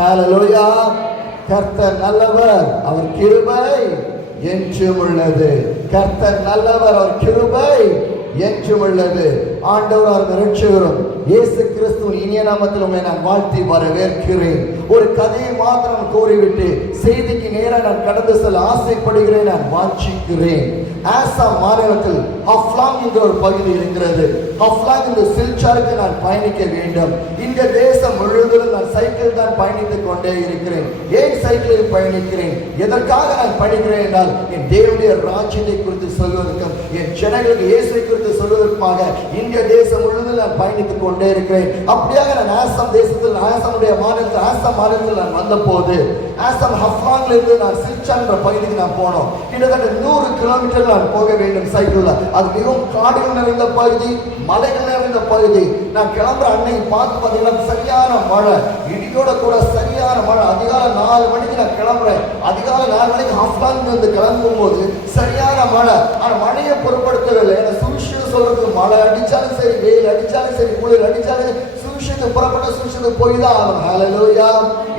ஹல்லேலூயா. கர்த்தர் நல்லவர், அவர் கிருபை என்றும் உள்ளது. கர்த்தர் நல்லவர், அவர் கிருபை என்றும் உள்ளது. ஆண்டவர் அவர் இரட்சகரும் இயேசு கிறிஸ்துவின் இனிய நாமத்தில் உங்களை நான் வாழ்த்தி வரவேற்கிறேன். ஒரு கதையை மாத்திரம் கூறிவிட்டு செய்திக்கு நேராக நான் கடந்து செல்ல ஆசைப்படுகிறேன், நான் வாஞ்சிக்கிறேன். ஆசாம் மாநிலத்தில் ஹஃப்லாங் என்ற ஒரு பகுதி இருக்கிறது. ஹஃப்லாங் இந்த சில்சாருக்கு நான் பயணிக்க வேண்டும். இந்த தேசம் முழுவதும் நான் சைக்கிள் தான் பயணித்துக் கொண்டே இருக்கிறேன். ஏன் சைக்கிளில் பயணிக்கிறேன், எதற்காக நான் பயணிக்கிறேன் என்றால் என் தேவனுடைய ராஜ்யத்தை குறித்து சொல்வதற்கும் என் ஜனங்களுக்கு இயேசுவை குறித்து சொல்வதற்குமாக இந்திய தேசம் முழுவதும் நான் பயணித்துக் கொண்டே இருக்கிறேன். அப்படியாக நான் ஆசாம் தேசத்தில் ஆசாமுடைய மாநிலத்தில் ஆசாம் மாநிலத்தில் நான் வந்த போது ஆசாம் ஹஃப்லாங்ல இருந்து நான் சில்சார் என்ற பகுதிக்கு நான் போனோம். கிட்டத்தட்ட 100 கிலோமீட்டர் நான் போக வேண்டும் சைக்கிள்ல. அது மிகவும் காடுகள் நிறைந்த பகுதி, மலைகள் நிறைந்த பகுதி. நான் கிளம்புற அன்னைக்கு பார்த்தீங்கன்னா சரியான மழை, இடியோட கூட சரியான மழை. அதிகாலை 4 மணிக்கு நான் கிளம்புறேன். அதிகாலை 4 மணிக்கு ஹஃப்லாங் இருந்து கிளம்பும் போது சரியான மழை. ஆனா மழையை பொருட்படுத்தவில்லை. எனக்கு சுவிசேஷம் சொல்றதுக்கு மழை அடிச்சாலும் சரி, வெயில் அடிச்சாலும் சரி, குளிர் அடிச்சாலும் சுவிசேஷத்துக்கு புறப்பட்ட சுவிசேஷத்துக்கு போய் தான் ஆகணும். ஹல்லேலூயா.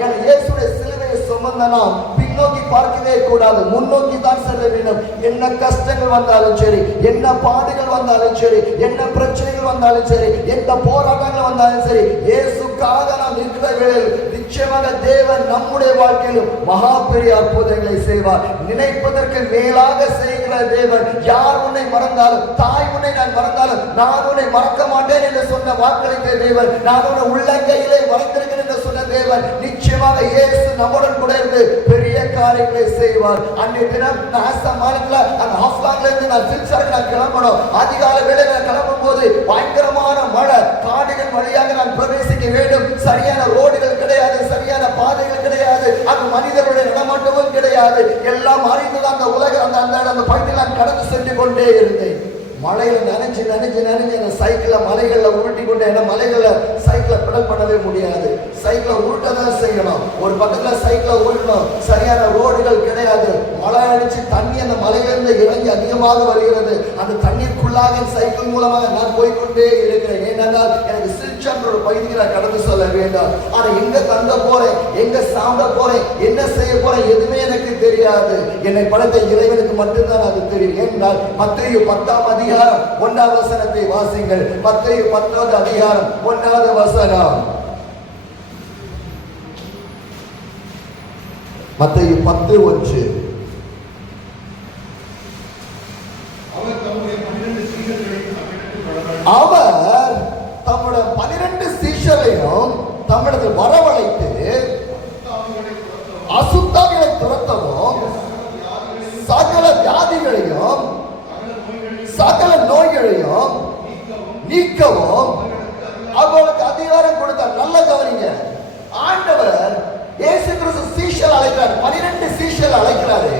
ஏன்னா இயேசுடைய சிலுவையை சுமந்தனா பின்னோக்கி பார்க்கவே கூடாது, முன்னோக்கி தான் செல்ல வேண்டும். என்ன கஷ்டங்கள் வந்தாலும் சரி, என்ன பாடுகள் வந்தாலும் சரி, என்ன பிரச்சனைகள் வந்தாலும் சரி, எந்த போராட்டங்கள் வந்தாலும் சரி, இயேசுக்காக நாம் இருக்கிற வேளையில் நிச்சயமாக தேவன் நம்முடைய வாழ்க்கையிலும் மகா பெரிய அற்புதங்களை செய்வார். நினைப்பதற்கு மேலாக செய்கிற தேவன். யார் உன்னை மறந்தாலும், தாய் உன்னை நான் மறந்தாலும் நான் உன்னை மறக்க மாட்டேன் என்று சொன்ன வாக்களித்த தேவன், நான் உன்னை உள்ளங்கையிலே வரைந்திருக்கிறேன் என்று சொன்ன தேவன், நிச்சயமாக இயேசு நம்முடன் கூட இருந்து பெரிய காரியங்களை செய்வார். அன்றைய தினம் நான் ஆசாம் மாநிலத்தில் அந்த ஹஃப்லாங்ல இருந்து நான் சில்சாருக்கு நான் கிளம்பணும். அதிகாலை வேளையில் நான் கிளம்பும் போது பயங்கரமான மழை, காடுகள் வழியாக நான் பிரவேசிக்க வேண்டும். சரியான ரோடுகள் கிடையாது, சரியான பாதைகள் கிடையாது, அங்கு மனிதர்களுடைய நடமாட்டமும் கிடையாது. எல்லாம் அறிந்துதான் அந்த உலக அந்த பகுதியில் நான் கடந்து சென்று கொண்டே இருந்தேன். மலையில நினைச்சு அந்த சைக்கிள மலைகள்ல உருட்டி கொண்டு, ஏன்னா மலைகள்ல சைக்கிள பெடல் பண்ணவே முடியாது. சைக்கிள உருட்டதான் செய்யணும். ஒரு பக்கத்துல சைக்கிள உருட்டணும். சரியான ரோடுகள் கிடையாது. மழை அடிச்சு தண்ணி அந்த மலையிலிருந்து இறங்கி அதிகமாக வருகிறது. அந்த தண்ணீருக்குள்ளாக சைக்கிள் மூலமாக நான் போய்கொண்டே இருக்கிறேன். ஏனென்றால் எனக்கு சில்சார் ஒரு பகுதிக்கு நான் கடந்து சொல்ல வேண்டும். ஆனா எங்க தங்க போறேன், எங்க சாப்பிட போறேன், என்ன செய்ய போறேன், எதுவுமே எனக்கு தெரியாது. என்னை படைத்த இறைவனுக்கு மட்டும்தான் அது தெரியும். ஏனென்றால் மத்தேயு 10ஆம் அதிகாரம் 1ஆம் வசனத்தை வாசிங்கள். மத்தேயு 10ஆவது அதிகாரம் 1ஆவது வசனம். மத்தேயு 10:1. அவர் தம்முடைய 12 சீஷரையும் தம்மிடத்தில் வரவழைத்து அசுத்தாவிகளை துரத்தவும் சகல வியாதிகளையும் சகல நோய்களையும் நீக்கவும் அவர்களுக்கு அதிகாரம் கொடுத்தார். நல்ல கவனிங்க. ஆண்டவர் இயேசு கிறிஸ்து சீஷர் அழைக்கிறார். 12 சீஷர் அழைக்கிறாரு.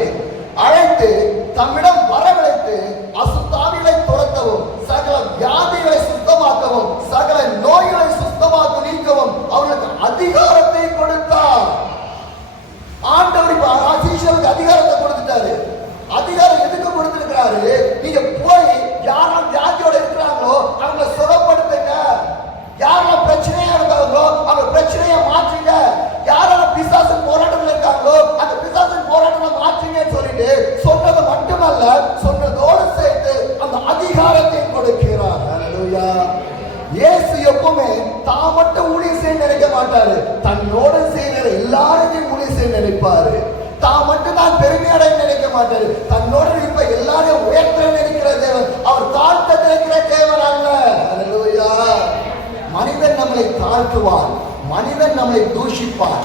அழைத்து தம்மிடம் வரவழைத்து அசுத்தாவிகளை துரத்தவும் சகல வியாதிகளை சுத்தமாக்கவும் சகல நோய்களை சுத்தமாக்க நீக்கவும் அவர்களுக்கு அதிகாரத்தை கொடுத்தார். ஆண்டவர் சீஷருக்கு அதிகாரத்தை கொடுத்துட்டாரு. அதிகாரம் எதுக்கு கொடுத்திருக்கிறாரு? நீங்க போய் யாரெல்லாம் வியாதியோட இருக்கிறாங்களோ அவங்களை சுகப்படுத்துங்க. யாரெல்லாம் பிரச்சனையா இருக்காங்களோ அவங்க பிரச்சனையை மாற்றுங்க. யாரெல்லாம் பிசாசின் போராட்டத்தில் இருக்காங்களோ அந்த பிசாசின் போராட்டத்தை மாற்றுங்கன்னு சொல்லிட்டு சொன்னது மட்டுமல்ல, சொன்னதோடு சேர்த்து அந்த அதிகாரத்தை கொடுக்கிறார். ஹல்லேலூயா. இயேசு எப்பவுமே தான் மட்டும் ஊழியம் செய்ய நினைக்க மாட்டாரு. தன்னோட செய்கிற எல்லாரையும் ஊழியம் செய்ய நினைப்பாரு. தான் மட்டும் தான் பெருமையடைய நினைக்க மாட்டாரு. தன்னோட இப்ப எல்லாரையும் உயர்த்த நினைக்கிற தேவன். அவர் தாழ்த்த நினைக்கிற தேவன் அல்ல. ஹல்லேலூயா. மனிதன் நம்மளை தாழ்த்துவான், மனிதன் நம்மளை தூஷிப்பான்,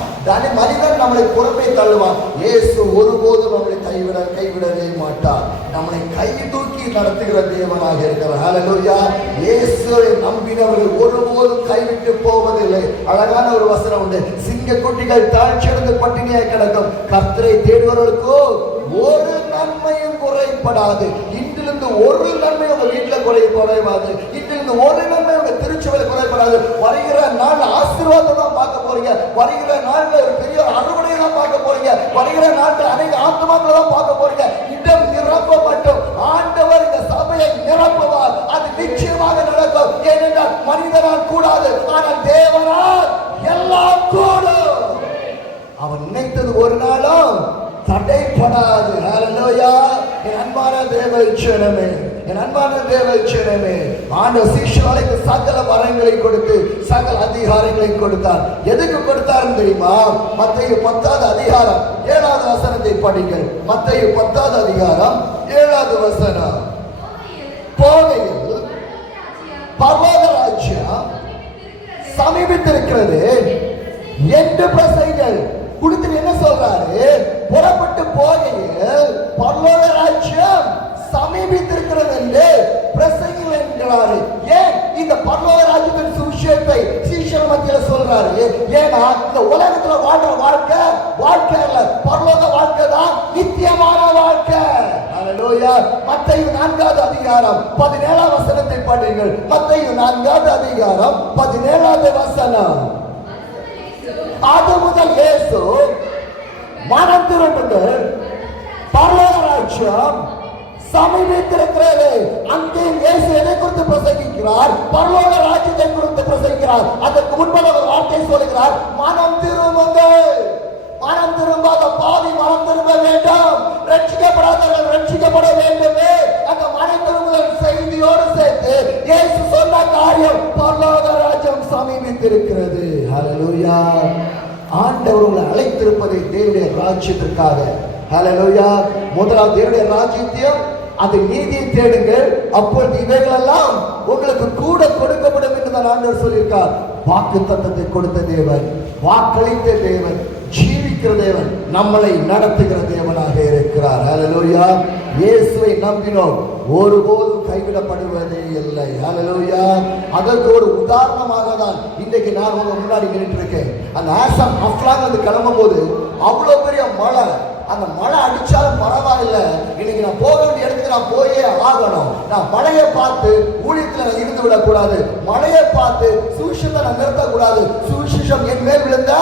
மனிதன் நம்மளை புறம்பே தள்ளுவான். இயேசு ஒருபோதும் நம்மளை கைவிடவே மாட்டார். நம்மளை கை தூக்கி நடத்துகிற தேவனாக இருக்கிறார். ஹல்லேலூயா. இயேசுவை நம்பினவர்கள் ஒருபோதும் கைவிட்டு போவதில்லை. அழகான ஒரு வசனம் உண்டு. சிங்க குட்டிகள் தாழ்ச்சியடைந்து பட்டினியாய் கிடக்கும், கர்த்தரை தேடுவவர்களுக்கோ ஒரு நன்மையும் குறைபடாது. இன்றிலிருந்து ஒரு நன்மை உங்க வீட்டுல குறைபடாது. இன்றிலிருந்து ஒரு நன்மை உங்க திருச்சபையில் குறைபடாது. வருகிற நாள் ஆசீர்வாதம் தான் பார்க்க போறீங்க. வருகிற நாள்ல ஒரு பெரிய அறுவடையை தான் பார்க்க போறீங்க. வருகிற நாட்டில் அநேக ஆத்மாக்களை தான் பார்க்க போறீங்க. இடம் நிரப்ப மட்டும் ஆண்டவர் இந்த சபையை நிரப்புவார். அது நிச்சயமாக நடக்கும். ஏனென்றால் மனிதனால் கூடாது, ஆனால் தேவனால் எல்லாம் கூடும். அவன் நினைத்தது ஒரு நாளும் தடைப்படாது. ஹல்லேலூயா. என் அன்பான தேவச்சனமே, என் அன்பான தேவச்சனமே, ஆண்டவர் சீஷர்களுக்கு சகல வரங்களை கொடுத்து சகல அதிகாரங்களை கொடுத்தார். எதுக்கு கொடுத்தார் தெரியுமா? மத்தேயு 10வது அதிகாரம் 7வது வசனத்தை படிங்கள். மத்தேயு 10வது அதிகாரம் 7வது வசனம். போகையில் பரலோக ராஜ்யம் சமீபித்திருக்கிறது என்று பிரசைகள் கொடுத்து என்ன சொல்றாரு? புறப்பட்டு போகையில் பரலோக ராஜ்யம் சமீபித்திருக்கிறது என்று பிரசங்கிகள் என்கிறாரு. ஏன் இந்த பரலோக ராஜ்யத்தின் சுவிசேஷத்தை சீஷர் மத்தியில சொல்றாரு? ஏன்னா இந்த உலகத்துல வாழ்ற வாழ்க்கை அல்ல, பரலோக வாழ்க்கை தான் நித்தியமான வாழ்க்கை. ஹல்லேலூயா. மத்தேயு 4வது அதிகாரம் 17வது வசனத்தை படிங்கள். மத்தேயு 4வது அதிகாரம் 17வது வசனம். அது முதல் இயேசு மனம் திரும்புண்டு பரலோக ராஜ்யம் சமீபித்திருக்கிறது. அங்கே இயேசு எதை குறித்து பிரசங்கிக்கிறார்? பரலோக ராஜ்யத்தை குறித்து பிரசங்கிக்கிறார். அதற்கு முன்பாக ஒரு வார்த்தை சொல்லுகிறார், மனம் திரும்புங்கள். மனம் திரும்பாத பாவி மனம் திரும்ப வேண்டும், ரட்சிக்கப்படாதவர்கள் ரட்சிக்கப்பட வேண்டுமே. அந்த மனம் திரும்புதல் செய்தியோடு சேர்த்து இயேசு சொன்ன காரியம், பரலோக ராஜ்யம் சமீபித்திருக்கிறது. ஹல்லேலூயா. ஆண்டவர் உங்களை அழைத்திருப்பதை தேவனுடைய ராஜ்யத்திற்காக. ஹல்லேலூயா. முதலாவது தேவனுடைய ராஜ்யத்தையும் அது நீதியை தேடுங்கள், அப்பொழுது இவைகள் எல்லாம் உங்களுக்கு கூட கொடுக்கப்படும் என்று தான் ஆண்டவர் சொல்லியிருக்கார். வாக்கு தத்தத்தை கொடுத்த தேவன், வாக்களித்த தேவன், ஜீவிக்கிற தேவன், நம்மளை நடத்துகிற தேவனாக இருக்கிறார். ஹல்லேலூயா. இயேசுவை நம்பினோம் ஒருபோதும் கைவிடப்படுவதே இல்லை. ஹல்லேலூயா. அதற்கு ஒரு உதாரணமாக தான் இன்றைக்கு நான் உங்க முன்னாடி நின்றுட்டு இருக்கேன். அந்த ஆசாம் அஃப்லாங் கிளம்பும் போது அவ்வளவு பெரிய மழை, அந்த மழை அடிச்சாலும் பரவாயில்லை, இன்னைக்கு நான் போக வேண்டிய இடத்துக்கு நான் போயே ஆகணும். நான் மழையை பார்த்து ஊழியத்தில் நான் இருந்து விடக்கூடாது, மழையை பார்த்து சுவிசேஷத்தை நான் நிறுத்தக்கூடாது. சுவிசேஷம் என் மேல் விழுந்த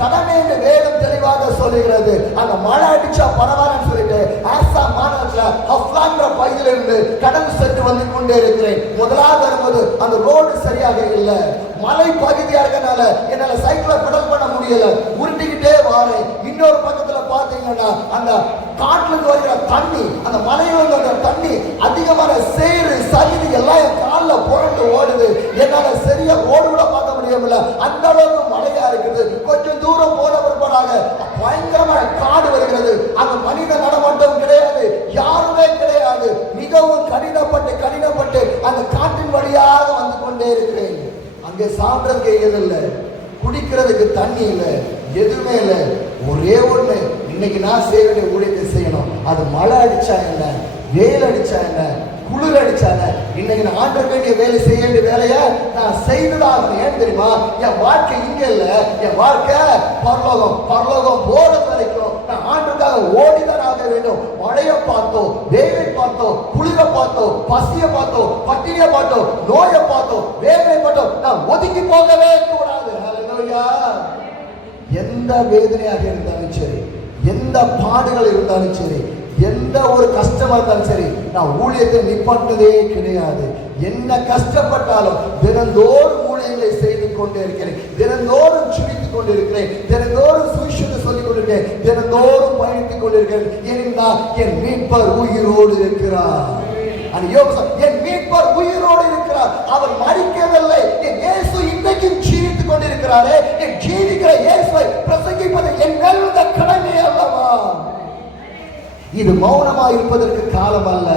கடமை என்று வேதம் தெளிவாக சொல்லுகிறது. அந்த மழை அடிச்சா பரவாயில்லன்னு சொல்லிட்டு ஆசாம் மாநகரத்தில் அஃப்லாங்கிற பகுதியிலிருந்து கடந்து சென்று வந்து கொண்டே இருக்கிறேன். முதலாவது வரும்போது அந்த ரோடு சரியாக இல்லை, மலை பகுதியா இருக்கனால என்னால சைக்கிளை பெடல் பண்ண முடியல, உருட்டிக்கிட்டே வாரேன். இன்னொரு பக்கத்துல பாத்தீங்கன்னா அந்த காட்டுல இருந்து வருகிற தண்ணி, அந்த மலையில அந்த தண்ணி அதிகமான சேறு சகிதி எல்லாம் என் காலில் புரண்டு ஓடுது. என்னால சரியா ரோடு கூட பார்க்க முடியல, அந்த அளவுக்கு மழையா இருக்குது. கொஞ்சம் தூரம் போன பிற்பாடாக பயங்கரமான காடு வருகிறது. அந்த மனித நடமாட்டம் கிடையாது, யாருமே கிடையாது. மிகவும் கடினப்பட்டு அந்த காட்டின் வழியாக வந்து கொண்டே இருக்கிறேன். அங்கே சாப்பிடறதுக்கு எதில்லை, குடிக்கிறதுக்கு தண்ணி இல்லை, எதுவுமே இல்லை. ஒரே ஒண்ணு, இன்னைக்கு நான் செய்ய வேண்டிய ஊழியத்தை செய்யணும். அது மழை அடிச்சா என்ன, வெயில் அடிச்சா என்ன, குளிர் அடிச்சாங்க, இன்னைக்கு நான் ஆண்ட வேண்டிய வேலை செய்ய வேண்டிய வேலையை நான் செய்துதான். ஏன் தெரியுமா? என் வாழ்க்கை இங்க இல்ல, என் வாழ்க்கை பரலோகம். பரலோகம் போறது வரைக்கும் நான் ஆண்டுக்காக ஓடிதான் ஆக வேண்டும். மழையை பார்த்தோம், வெயிலை பார்த்தோம், குளிரை பார்த்தோம், பசியை பார்த்தோம், பட்டினியை பார்த்தோம், நோயை பார்த்தோம், வேதனை பார்த்தோம். நான் ஒதுங்கி போகவே கூடாது. ஹல்லேலூயா. எந்த வேதனையாக இருந்தாலும் சரி, எந்த பாடுகள் இருந்தாலும் சரி, எந்த ஒரு கஷ்டமா இருந்தாலும் சரி, நான் ஊழியத்தை நிப்பாட்டினதே கிடையாது. என்ன கஷ்டப்பட்டாலும் தினந்தோறும் ஊழியங்களை செய்து கொண்டே இருக்கிறேன், தினந்தோறும் ஜெபித்துக் கொண்டிருக்கிறேன், தினந்தோறும் சுவிசேஷத்தை சொல்லிக் கொண்டிருக்கிறேன், தினந்தோறும் பயணித்துக் கொண்டிருக்கிறேன். ஏனென்றால் என் மீட்பர் உயிரோடு இருக்கிறார். என் மீட்பர் உயிரோடு இருக்கிறார், அவர் மரிக்கவில்லை. என் இயேசு இன்றைக்கும் ஜீவித்துக் கொண்டிருக்கிறாரே. என் ஜீவிக்கிற இயேசுவை பிரசங்கிப்பது என் மேல் உள்ள கடமை அல்லவா? இது மௌனமாக இருப்பதற்கு காலம் அல்ல,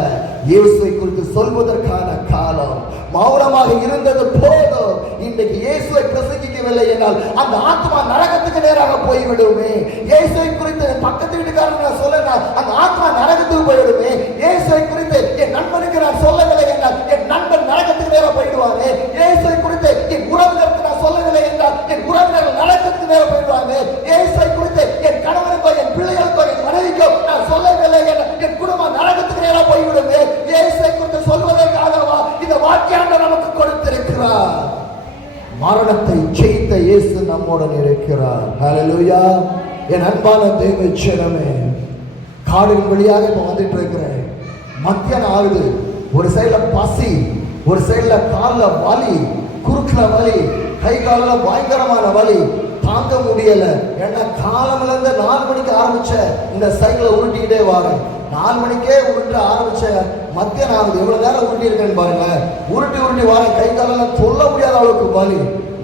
இயேசுவை குறித்து சொல்வதற்கான காலம். மௌனமாக இருந்தது போதும். இன்றைக்கு இயேசுவை பிரசங்கிக்கவில்லை என்றால் அந்த ஆத்மா நரகத்துக்கு நேராக போய்விடுமே. இயேசுவை குறித்து பக்கத்து வீட்டுக்காரன் நான் சொல்லனா அந்த ஆத்மா நரகத்துக்கு போய்விடுமே. இயேசுவை குறித்து என் நண்பனுக்கு நான் சொல்லவில்லை என்றால் என் நண்பன் நரகத்துக்கு நேராக போயிடுவாங்க. இயேசுவை குறித்து என் உறவினருக்கு நான் சொல்லவில்லை என்றால் என் உறவினர்கள் நரகத்துக்கு நேராக போயிடுவாங்க. இயேசுவை குறித்து என் கணவனுக்கோ என் பிள்ளைகளுக்கோ என் மனைவிக்கோ நான் சொல்லவில்லை என்றால் என் குடும்பம் நரகத்துக்கு நேராக போய்விடுமே. இயேசுவை குறித்து சொல்வதற்காகவா இந்த வாக்கியாண்டவர் நமக்கு கொடுத்திருக்கிறார். மரணத்தை ஜெயித்த இயேசு நம்முடன் இருக்கிறார். ஹல்லேலூயா. என் அன்பான தேவ ஜனமே, காடின் வழியாக இப்ப வந்துட்டு இருக்கிறேன். மத்தியானம் ஆகுது. ஒரு சைடுல பசி, ஒரு சைடுல காலில் வலி, குறுக்குல வலி, கை காலில் பயங்கரமான வலி. தாங்க முடியல. ஏன்னா காலம்ல இருந்து 4 மணிக்கு ஆரம்பிச்ச இந்த சைக்கிளை உருட்டிக்கிட்டே வாரேன். 4 மணிக்கே உருட்ட ஆரம்பிச்ச மத்தியானம் ஆகுது. எவ்வளவு நேரம் உருட்டி இருக்கேன்னு பாருங்க. உருட்டி வாரேன். கை காலெல்லாம் சொல்ல முடியாத அளவுக்கு வலி.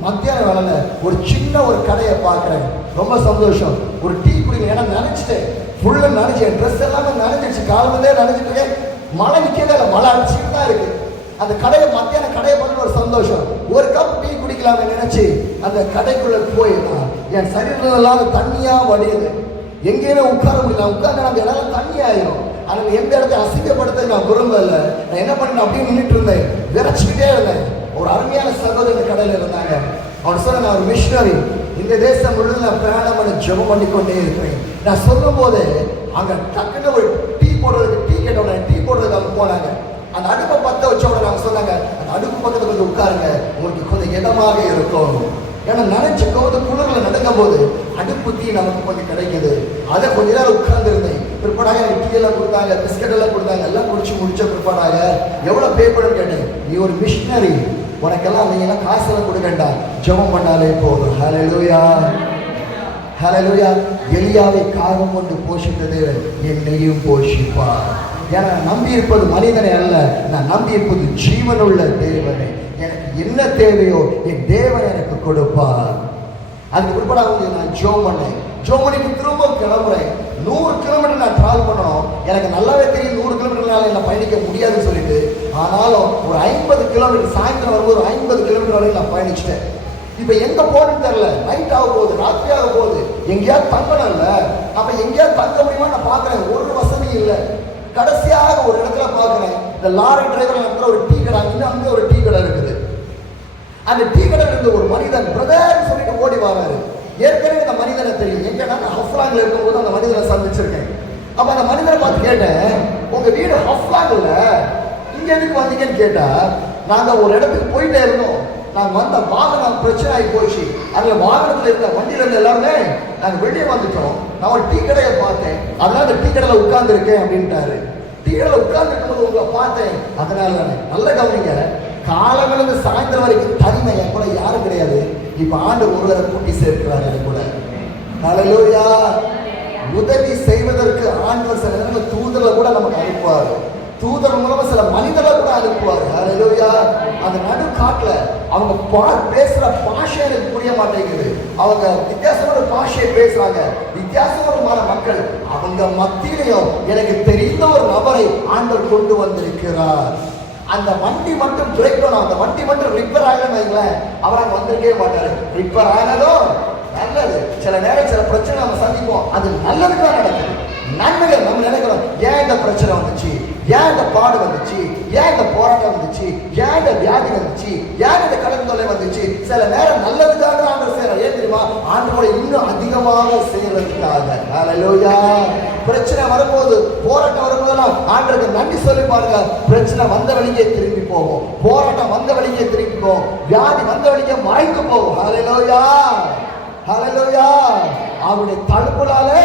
மத்தியானம் வேலையில ஒரு சின்ன ஒரு கடையை பார்க்குறேன். ரொம்ப சந்தோஷம். ஒரு டீ குடிக்கல. ஏன்னா நினைச்சிட்டேன், ஃபுல்லாக நினைச்சேன். ட்ரெஸ் எல்லாமே நினைச்சிருச்சு. காலமே நினைச்சிட்டு மழை நிற்கவே இல்லை, மழை அடிச்சுட்டு தான் இருக்கு. அந்த கடையை மத்தியான கடையை பார்த்து ஒரு சந்தோஷம். ஒரு கப் டீ குடிக்கலாம்னு நினைச்சு அந்த கடைக்குள்ள போயிடலாம். என் சரீரத்தில் எல்லாம் தண்ணியா வடியுது. எங்கேயுமே உட்கார முடியல. உட்கார்ந்து அந்த இடம் தண்ணி ஆயிரும். ஆனால் எந்த இடத்த அசிங்கப்படுத்த நான் விரும்பல. நான் என்ன பண்ணேன், அப்படியே நின்றுட்டு இருந்தேன், விரைச்சிக்கிட்டே இருந்தேன். ஒரு அருமையான சகோதரர் இந்த கடையில் இருந்தாங்க. அவன் சொன்ன, நான் ஒரு மிஷனரி, இந்த தேசம் முழுவதும் நான் பிரயாணம் பண்ணி ஜெபம் பண்ணி கொண்டே இருக்கிறேன். நான் சொல்லும் போது அங்க டக்குன்னு ஒரு டீ போடுறதுக்கு டீ கேட்டோட டீ போடுறதுக்கு அவங்க போனாங்க. அந்த அடுப்பை பற்ற வச்சோட நாங்கள் சொன்னாங்க, அந்த அடுப்பு பக்கத்தில் கொஞ்சம் உட்காருங்க, உங்களுக்கு கொஞ்சம் இதமாக இருக்கும். ஏன்னா நினைச்ச போது குளிரில் நடக்கும் போது அடுப்பு தீ நமக்கு கொஞ்சம் கிடைக்குது. அதை கொஞ்ச நேரம் உட்கார்ந்து இருந்தேன். பிற்பாடாக எனக்கு டீ எல்லாம் கொடுத்தாங்க, பிஸ்கட் எல்லாம் கொடுத்தாங்க. எல்லாம் குடிச்சு முடிச்ச பிற்பாடாக எவ்வளோ பே பண்ணு கேட்டேன். நீ ஒரு மிஷினரி, உனக்கெல்லாம் நீங்க எல்லாம் காசெல்லாம் கொடுக்க வேண்டாம், ஜெபம் பண்ணாலே போதும். ஹல்லேலூயா, ஹல்லேலூயா. எலியாவை காகம் கொண்டு போஷித்த தேவன் என்னையும் போஷிப்பார். ஏன்னா நான் நம்பி இருப்பது மனிதனை அல்ல, நான் நம்பி இருப்பது ஜீவனுள்ள தேவனை. எனக்கு என்ன தேவையோ என் தேவன் எனக்கு கொடுப்பார். அதுக்கு பிற்பாடு நான் ஜெபம் பண்ணேன். ஜெபம் பண்ணிட்டு திரும்ப கிளம்புறேன். 100 கிலோமீட்டர் நான் டிராவல் பண்ணணும். எனக்கு நல்லாவே தெரியும் 100 கிலோமீட்டர்னால என்ன பயணிக்க முடியாதுன்னு சொல்லிட்டு, ஆனாலும் ஒரு 50 கிலோமீட்டர் சாயந்தரம் வரும்போது 50 கிலோமீட்டர் வரைக்கும் நான் பயணிச்சிட்டேன். இப்ப எங்க போகணும்னு தெரியல. நைட் ஆக போகுது, ராத்திரி ஆக போகுது. எங்கேயாவது தங்கணும் இல்ல, அப்ப எங்கேயாவது தங்க முடியுமா நான் பாக்குறேன். ஒரு வசதி இல்லை. கடைசியாக ஒரு இடத்துல பாக்குறேன், இந்த லாரி டிரைவர் இடத்துல ஒரு டீ கடை, அங்க ஒரு டீ கடை இருக்குது. அந்த டீ கடை இருந்த ஒரு மனிதன் பிரதர் சொல்லிட்டு ஓடி வராரு. ஏற்கனவே இந்த மனிதனை தெரியும். எங்கன்னா நான் ஹஃப்லாங்ல இருக்கும்போது அந்த மனிதனை சந்திச்சிருக்கேன். அப்ப அந்த மனிதனை பார்த்து கேட்டேன், உங்க வீடு ஹஃப்லாங்ல, இங்க எதுக்கு வந்தீங்கன்னு கேட்டா, நாங்க ஒரு இடத்துக்கு போயிட்டே இருந்தோம், நாங்க வந்த வாகனம் பிரச்சனை ஆகி போச்சு, அதுல வாகனத்துல இருந்த வண்டியில இருந்து எல்லாருமே நாங்க வெளியே வந்துட்டோம். நான் ஒரு டீ கடையை பார்த்தேன், அதனால அந்த டீ கடையில உட்கார்ந்து இருக்கேன் அப்படின்ட்டாரு. டீ கடையில உட்கார்ந்து இருக்கும்போது உங்களை பார்த்தேன், அதனால நல்ல கவனிங்க. காலமிலிருந்து சாயந்தரம் வரைக்கும் தனிமை, என் கூட யாரும் கிடையாது. இப்ப ஆண்டு ஒருவரை கூட்டி சேர்க்கிறார் என் கூட. ஹல்லேலூயா. உதவி செய்வதற்கு ஆண்டவர் சில நேரங்கள் தூதர்களை கூட நமக்கு அனுப்புவார். தூதர் மூலமா சில மனிதர்களை கூட அனுப்புவார். ஹல்லேலூயா. அந்த நடுக்காட்டுல அவங்க பேசுற பாஷை எனக்கு புரிய மாட்டேங்குது. அவங்க வித்தியாசமான பாஷையை பேசுறாங்க, வித்தியாசமான மக்கள். அவங்க மத்தியிலையும் எனக்கு தெரிந்த ஒரு நபரை ஆண்டவர் கொண்டு வந்திருக்கிறார். அந்த வண்டி மட்டும் பிரேக் டவுன், அந்த வண்டி மட்டும் ரிப்பேர் ஆகலன்னு வைங்களேன், அவர் அங்க வந்திருக்கவே மாட்டாரு. ரிப்பேர் ஆனதும் நல்லது. சில நேரம் சில பிரச்சனை நம்ம சந்திப்போம், அது நல்லதுதான் நடக்குது. நன்மைகள் நம்ம நினைக்கிறோம், ஏன் இந்த பிரச்சனை வந்துச்சு, ஏன் இந்த பாடு வந்துச்சு, ஏன் இந்த போராட்டம் வந்துச்சு, ஏன் இந்த வியாதி வந்துச்சு, ஏன் இந்த கடன் தொல்லை வந்துச்சு. சில நேரம் நல்லதுக்காக ஆண்டவர் செய்யறார். ஏன் தெரியுமா? ஆண்டவரை இன்னும் அதிகமாக செய்யறதுக்காக. ஹல்லேலூயா. பிரச்சனை வரும்போது, போராட்டம் வரும்போதெல்லாம் ஆண்டவருக்கு நன்றி சொல்லி பாருங்க. பிரச்சனை வந்த வழிக்கே திரும்பி போகும், போராட்டம் வந்த வழிக்கே திரும்பி போகும், வியாதி வந்த வழிக்கே மறைக்கு போகும். ஹல்லேலூயா, ஹல்லேலூயா. அவருடைய தழும்புனாலே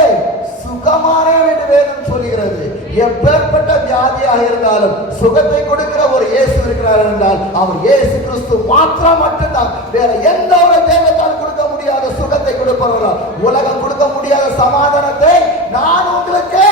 சுகமானேன் என்று வேதம் சொல்கிறது. எப்பேற்பட்ட வியாதியாக இருந்தாலும் சுகத்தை கொடுக்கிற ஒரு இயேசு இருக்கிறார் என்றால் அவர் இயேசு கிறிஸ்து மாத்திரம் மட்டும்தான். வேற எந்த ஒரு தெய்வத்தால் கொடுக்க முடியாத சுகத்தை கொடுப்பவரோ, உலகம் கொடுக்க முடியாத சமாதானத்தை நான் உங்களுக்கு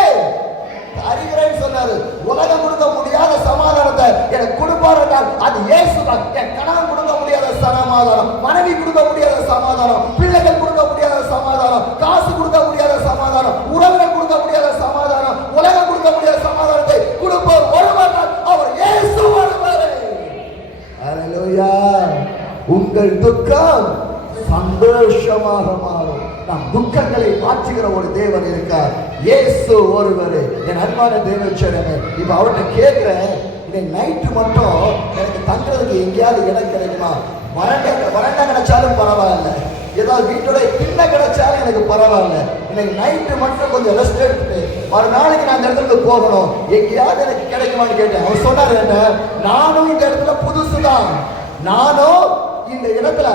அறிகிறேன் சொன்னாரு. உலகம் கொடுக்க முடியாத சமாதானத்தை எனக்கு கொடுப்பார் என்றால் அது இயேசு தான். என் கணவன் கொடுக்க முடியாத சமாதானம், மனைவி கொடுக்க முடியாத சமாதானம், பிள்ளைகள் கொடுக்க முடியாத சமாதானம், காசு கொடுக்க முடியாத சமாதானம், உறவுகள் கொடுக்க முடியாத சமாதானம், உலகம் கொடுக்க முடியாத சமாதானத்தை கொடுப்பவர் ஒருவர் தான், அவர் இயேசு ஒருவர். ஹல்லேலூயா. உங்கள் துக்கம் சந்தோஷமாக மாறும். நம் துக்கங்களை மாற்றுகிற ஒரு தேவன் இருக்கார், இயேசு ஒருவர். என் அன்பான தேவச்சனமே, இப்ப அவர்கிட்ட கேட்கிறேன், இன்னைக்கு நைட்டு மட்டும் எனக்கு தங்குறதுக்கு எங்கேயாவது இடம் கிடைக்குமா? வறண்ட கிடைச்சாலும் பரவாயில்ல, ஏதாவது வீட்டோட கிண்ண கிடைச்சாலும் எனக்கு பரவாயில்ல. இன்னைக்கு நைட்டு மட்டும் கொஞ்சம் ரெஸ்ட் எடுத்துட்டு மறுநாளைக்கு நான் இந்த இடத்துக்கு போகணும், எங்கேயாவது எனக்கு கிடைக்குமான்னு கேட்டேன். அவர் சொன்னாரு, என்ன, நானும் இந்த இடத்துல புதுசுதான், நானும் இந்த இடத்துல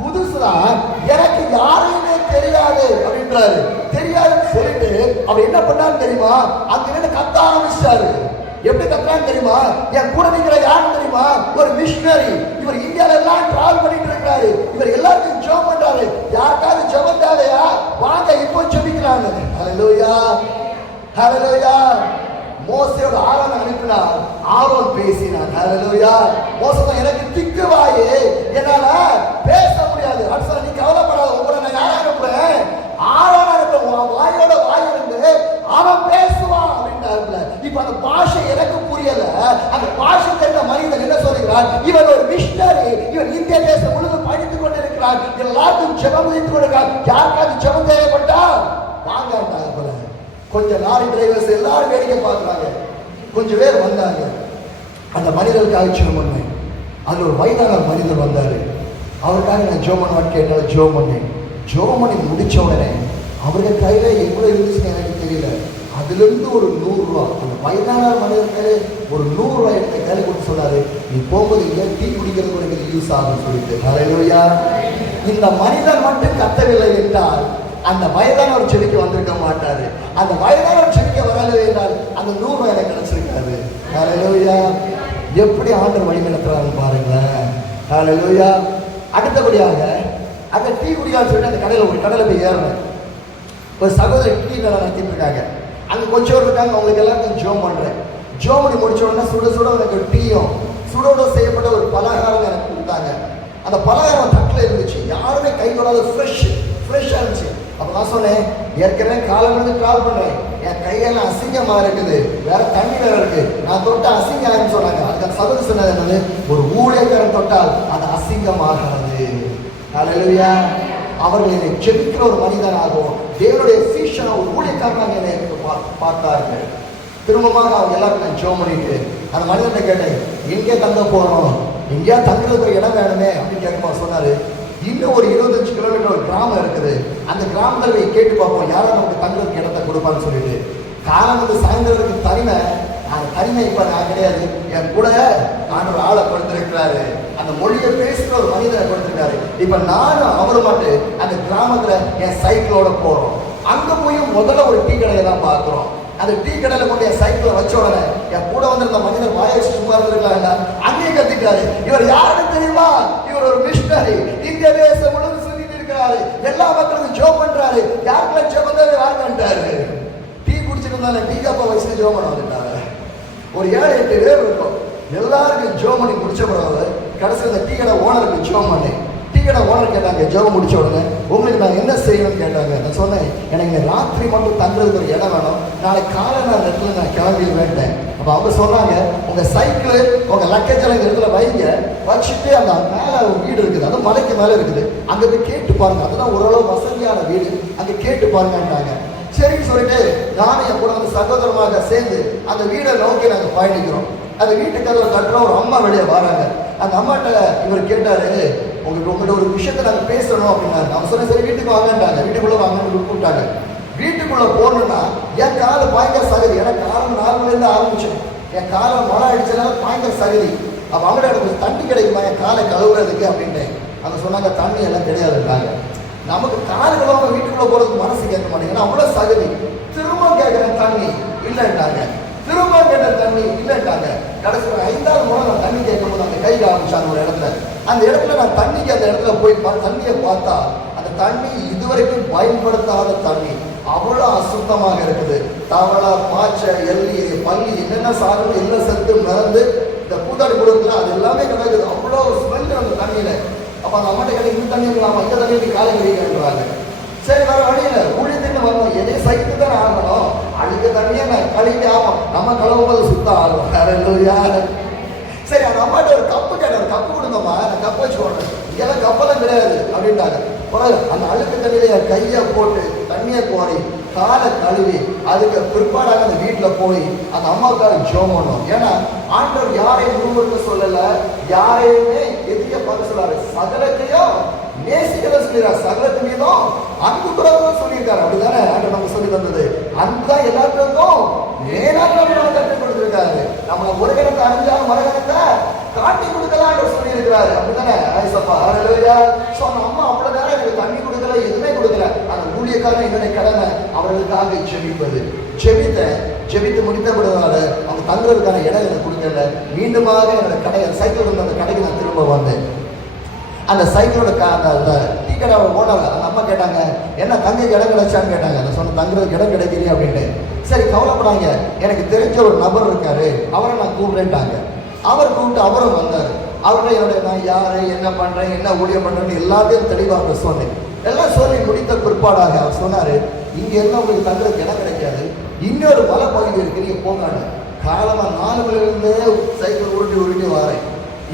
புதுசுதான், எனக்கு யாரையுமே தெரியாது அப்படின்றாரு. தெரியாதுன்னு சொல்லிட்டு அவர் என்ன பண்ணாரு தெரியுமா? அங்க இருந்து கத்த ஆரம்பிச்சாரு. எப்படி கத்துறான்னு தெரியுமா? என் கூட நிக்கிற யாருன்னு தெரியுமா? ஒரு மிஷனரி. இவர் இந்தியால எல்லாம் டிராவல் பண்ணிட்டு இருக்காரு. இருக்கிறாரு. இவர் எல்லாருக்கும் ஜெபம் பண்றாரு. யாருக்காவது ஜெபம் தேவையா? வாங்க இப்போ ஜெபிக்கலாங்க. ஹல்லேலூயா, ஹல்லேலூயா. மோசேயோட ஆரோன் அனுப்பினார், ஆரோன் பேசினார். ஹல்லேலூயா. மோசே எனக்கு திக்குவாயே, என்னால பேச முடியாது. அடுத்த நீ கவலைப்படாத, உங்களை நான் யாரை அனுப்புறேன்? ஆரோன் அனுப்புறேன். வாயோட வாய் இருந்து அவன் பேசுவான் அப்படின்றாருல. இப்ப அந்த பாஷை எனக்கு புரியல. அந்த பாஷை தெரிந்த மனிதன் என்ன சொல்கிறார்? இவன் ஒரு மிஷனரி, இவன் இந்திய தேசம் முழுவதும் படித்துக் கொண்டிருக்கிறார், எல்லாருக்கும் ஜெபம் வைத்துக் கொண்டிருக்கிறார். யாருக்காவது ஜெபம் தேவைப்பட்டா வாங்க. கொஞ்சம் லாரி டிரைவர்ஸ் எல்லாரும் வேடிக்கை பார்க்குறாங்க. கொஞ்சம் பேர் வந்தாங்க. அந்த மனிதருக்காக ஜெபம் பண்ணேன். அதில் ஒரு வயதான மனிதர் வந்தார். அவருக்காக நான் ஜெபம் பண்ண கேட்டாலும் ஜெபம் பண்ணேன். ஜெபம் பண்ணி முடிச்ச உடனே அவருடைய கையில எவ்வளவு இருந்துச்சுன்னு எனக்கு தெரியல. அதுலேருந்து ஒரு 100 ரூபா அந்த வயதான மனிதர் கையில ஒரு 100 ரூபாய் எடுத்து கையில கொடுத்து சொன்னாரு, நீ போகும்போது இங்கே டீ குடிக்கிறது கூட எனக்கு யூஸ் ஆகும்னு சொல்லிட்டு. ஹல்லேலூயா. இந்த மனிதன் மட்டும் கத்தவில்லை என்றால் அந்த வயதானவர் செடிக்கு வந்திருக்க மாட்டாரு. அந்த வயதானவர் செடிக்க வரல என்றால் அந்த 100 ரூபாய் எனக்கு கிடைச்சிருக்காது. ஹல்லேலூயா. எப்படி ஆண்டவர் வழி நடத்துறாருன்னு பாருங்களேன். ஹல்லேலூயா. அடுத்தபடியாக அங்கே டீ குடிக்கான்னு சொல்லிட்டு அந்த கடையில் போய் ஏறினேன். ஒரு சகோதரி டீ கடை நடத்திட்டு இருக்காங்க. அங்கே கொஞ்சம் இருக்காங்க. அவங்களுக்கு எல்லாருக்கும் ஜோம் பண்ணுறேன். ஜோம் பண்ணி முடிச்ச உடனே சுட சுட எனக்கு டீயும் சுடோட செய்யப்பட்ட ஒரு பலகாரம் எனக்கு கொடுத்தாங்க. அந்த பலகாரம் தட்டில் இருந்துச்சு. யாருமே கை தொடாத ஃப்ரெஷ்ஷாக இருந்துச்சு. அப்போ நான் சொன்னேன், ஏற்கனவே காலையிலேருந்து ட்ராவல் பண்ணுறேன், என் கையெல்லாம் அசிங்கமாக இருக்குது, வேற தண்ணி வேற இருக்கு, நான் தொட்ட அசிங்கம் ஆகுன்னு சொன்னாங்க. அதுக்கு அந்த சகோதரி சொன்னது என்னது? ஒரு ஊழியக்காரன் தொட்டால் அது அசிங்கமாகாது. ஹல்லேலூயா. அவர்கள் என்னை ஜெபிக்கிற ஒரு மனிதனாகவும் தேவனுடைய சீஷனை ஒரு ஊழியக்காரனாக என்னை பார்த்தார்கள். திரும்பமாக அவங்க எல்லாரும் நான் ஜெபம் பண்ணிட்டு அந்த மனிதனை கேட்டேன், எங்கே தங்க போகிறோம், எங்கேயா தங்குறதுக்கு இடம் வேணுமே அப்படின்னு கேட்கும்போது சொன்னார், இன்னும் ஒரு 25 கிலோமீட்டர் ஒரு கிராமம் இருக்குது, அந்த கிராமத்தில் போய் கேட்டு பார்ப்போம் யாரும் நமக்கு தங்குறதுக்கு இடத்தை கொடுப்பான்னு சொல்லிட்டு. காலம் வந்து சாயந்தரத்துக்கு தனிமை. அந்த தனிமை இப்போ நான் கிடையாது, என் கூட நான் ஒரு ஆளை கொடுத்துருக்கிறாரு, அந்த மொழியை பேசுகிற ஒரு மனிதனை கொடுத்துருக்காரு. இப்போ நானும் அவரும் மட்டும் அந்த கிராமத்தில் என் சைக்கிளோட போகிறோம். அங்கே போய் முதல்ல ஒரு டீ கடையை தான் பார்க்குறோம். அந்த டீ கடையில் கொண்டு என் சைக்கிளை வச்ச உடனே என் கூட வந்திருந்த மனிதர் வாயை சும்மா இருந்திருக்காங்க. அங்கேயே கத்திட்டாரு, இவர் யாருன்னு தெரியுமா? இவர் ஒரு மிஷனரி, இந்திய தேசம் முழுவதும் சொல்லிட்டு இருக்கிறாரு, எல்லா மக்களுக்கும் ஜோம் பண்றாரு, யாருக்கெல்லாம் ஜோம் பண்ணாரு வாங்கிட்டாரு. டீ குடிச்சிட்டு இருந்தாலும் டீ கப்பா வயசுல ஜோம் பண்ண வந்துட்டாரு. ஒரு 7-8 பேர் இருக்கும். எல்லாருக்கும் ஜோம் பண்ணி முடிச்ச பிறகு கடைசி அந்த டீ கடை ஓனருக்கு ஜோம் பண்ணேன். டீ கடை ஓனர் கேட்டாங்க, ஜோம் முடிச்ச உடனே உங்களுக்கு நான் என்ன செய்யணும்னு கேட்டாங்க. நான் சொன்னேன், எனக்கு ராத்திரி மட்டும் தங்குறதுக்கு ஒரு இடம் வேணும், நாளைக்கு காலை நான் இடத்துல நான் கிளம்பிடுவேன். அப்போ அவங்க சொன்னாங்க, உங்கள் சைக்கிள் உங்கள் லக்கேஜ் எல்லாம் இந்த இடத்துல வைங்க, வச்சுட்டு அந்த மேலே ஒரு வீடு இருக்குது, அதுவும் மலைக்கு மேலே இருக்குது, அங்கே போய் கேட்டு பாருங்க, அதுதான் ஓரளவு வசதியான வீடு, அங்கே கேட்டு பாருங்கன்றாங்க. சரின்னு சொல்லிட்டு நானும் என் கூட வந்து சகோதரமாக சேர்ந்து அந்த வீடை நோக்கி நாங்கள் பயணிக்கிறோம். அந்த வீட்டுக்காரர் கட்டுற ஒரு அம்மா வெளியே வராங்க. அந்த அம்மாட்ட இவர் கேட்டாரு, உங்கள்கிட்ட ஒரு விஷயத்தை நாங்கள் பேசணும் அப்படின்னாரு. அவங்க சொன்ன சரி வீட்டுக்கு வாங்கன்றாங்க. வீட்டுக்குள்ளே வாங்கன்னு கூப்பிட்டாங்க. வீட்டுக்குள்ளே போகணுன்னா என் காலை பயங்கர சகதி. ஏன்னா காலம் 4 மணிலேருந்து ஆரம்பிச்சோம். என் காலை மழை அடிச்சதுனால பயங்கர சகதி. அப்போ அவங்கள்ட்ட எனக்கு தண்ணி கிடைக்குமா என் காலை கழுவுறதுக்கு அப்படின்ட்டு. அவங்க சொன்னாங்க, தண்ணி எல்லாம் கிடையாதுன்றாங்க. நமக்கு காலுக்கு வீட்டுக்குள்ளே போகிறதுக்கு மனசு கேட்க மாட்டேங்குது, அவ்வளோ சகதி. திரும்ப கேட்குறேன், தண்ணி இல்லைன்றாங்க. திரும்ப கேட்ட தண்ணி இல்லைன்றாங்க. கடைசி 5வது முறை நான் தண்ணி கேட்கும்போது அந்த கை காமிச்சாங்க ஒரு இடத்துல. அந்த இடத்துல நான் தண்ணிக்கு அந்த இடத்துல போய் தண்ணியை பார்த்தா அந்த தண்ணி இதுவரைக்கும் பயன்படுத்தாத தண்ணி, அவ்வளோ அசுத்தமாக இருக்குது. தவளை, பாய்ச்ச, எள்ளி, பள்ளி என்னென்ன சாதனம் எல்லாம் செத்து மிதந்து இந்த கூத்தாடி கொடுக்குல அது எல்லாமே கிடக்குது. அவ்வளோ ஸ்மெல் அந்த தண்ணியில. அப்போ அந்த அம்மாட்ட கேட்ட, இந்த தண்ணி இல்லாமல் இந்த தண்ணி காலை கழிக்கிறாங்க. சரி வேற வழியில ஊழியத்தின்னு வரணும், எதையும் சைத்து தானே ஆகணும், அழுக்க தண்ணியே நான் கழிக்க ஆகும், நம்ம கழுவும் போது சுத்தம் ஆகும். வேற யாரு? சரி அந்த அம்மாட்ட ஒரு கப்பு கேட்டார், கப்பு கொடுங்கம்மா, நான் கப்பு வச்சுக்கோங்க. இதெல்லாம் கப்பெல்லாம் கிடையாது அப்படின்ட்டாங்க. பிறகு அந்த அழுக்கு தண்ணியில கையை போட்டு தண்ணியை கோரி காலை கழுவி அதுக்கு பிற்பாடாக அந்த வீட்டில் போய் அந்த அம்மாவுக்காக ஜெபம் பண்ணோம். ஏன்னா ஆண்டவர் யாரையும் முன்னிறுத்த சொல்லல, யாரையுமே எதிரிய பார்க்க சொல்லாரு, சகலத்தையும் நேசிக்கிறத சொல்லிடுறாரு, சகலத்து மீதும் அன்பு கூடதான் சொல்லியிருக்காரு. அப்படித்தானே ஆண்டவர் நமக்கு சொல்லி தந்தது. அன்புதான் எல்லாத்துக்கும் மேலாக நம்ம கற்றுக் கொடுத்துருக்காரு. நம்மளை ஒரு கணத்தை அறிஞ்சாலும் மரகணத்தை காட்டி கொடுக்கலாம் சொல்லி இருக்கிறாரு. அப்படித்தானே ஐசப்பா. ஸோ அந்த அம்மா அவ்வளோ நேரம் எனக்கு தண்ணி கொடுக்கல, எதுவுமே கொடுக்கல. அந்த ஊழியக்காரன் என்னுடைய கடமை அவர்களுக்காக ஜெபிப்பது. ஜெபித்து முடித்த விடுவார அவங்க தங்குறதுக்கான இடம் எனக்கு கொடுக்கல. மீண்டுமாக என்னோட கடை சைக்கிள் இருந்த அந்த கடைக்கு நான் திரும்ப வந்தேன். அந்த சைக்கிளோட அந்த டீ கடை ஓனர் அந்த அம்மா கேட்டாங்க, என்ன தங்கைக்கு இடம் கிடைச்சான்னு கேட்டாங்க. நான் சொன்ன தங்குறதுக்கு இடம் கிடைக்கலையே அப்படின்ட்டு. சரி கவலைப்படாங்க, எனக்கு தெரிஞ்ச ஒரு நபர் இருக்காரு, அவரை நான் கூப்பிடுறேன்ட்டாங்க. அவர் கூப்பிட்டு அவரும் வந்தார். அவர்கிட்ட என்னுடைய நான் யாரு, என்ன பண்றேன், என்ன ஊழியம் பண்றேன்னு எல்லாத்தையும் தெளிவாக சொன்னேன். எல்லாம் சொல்லி முடித்த பிற்பாடாக அவர் சொன்னாரு, இங்க எல்லாம் உங்களுக்கு தங்குறதுக்கு இடம் கிடைக்காது, இன்னொரு மலை பகுதி இருக்கு, நீங்க போங்க. காலமா 4 மணிலிருந்தே சைக்கிள் உருட்டி வரேன்.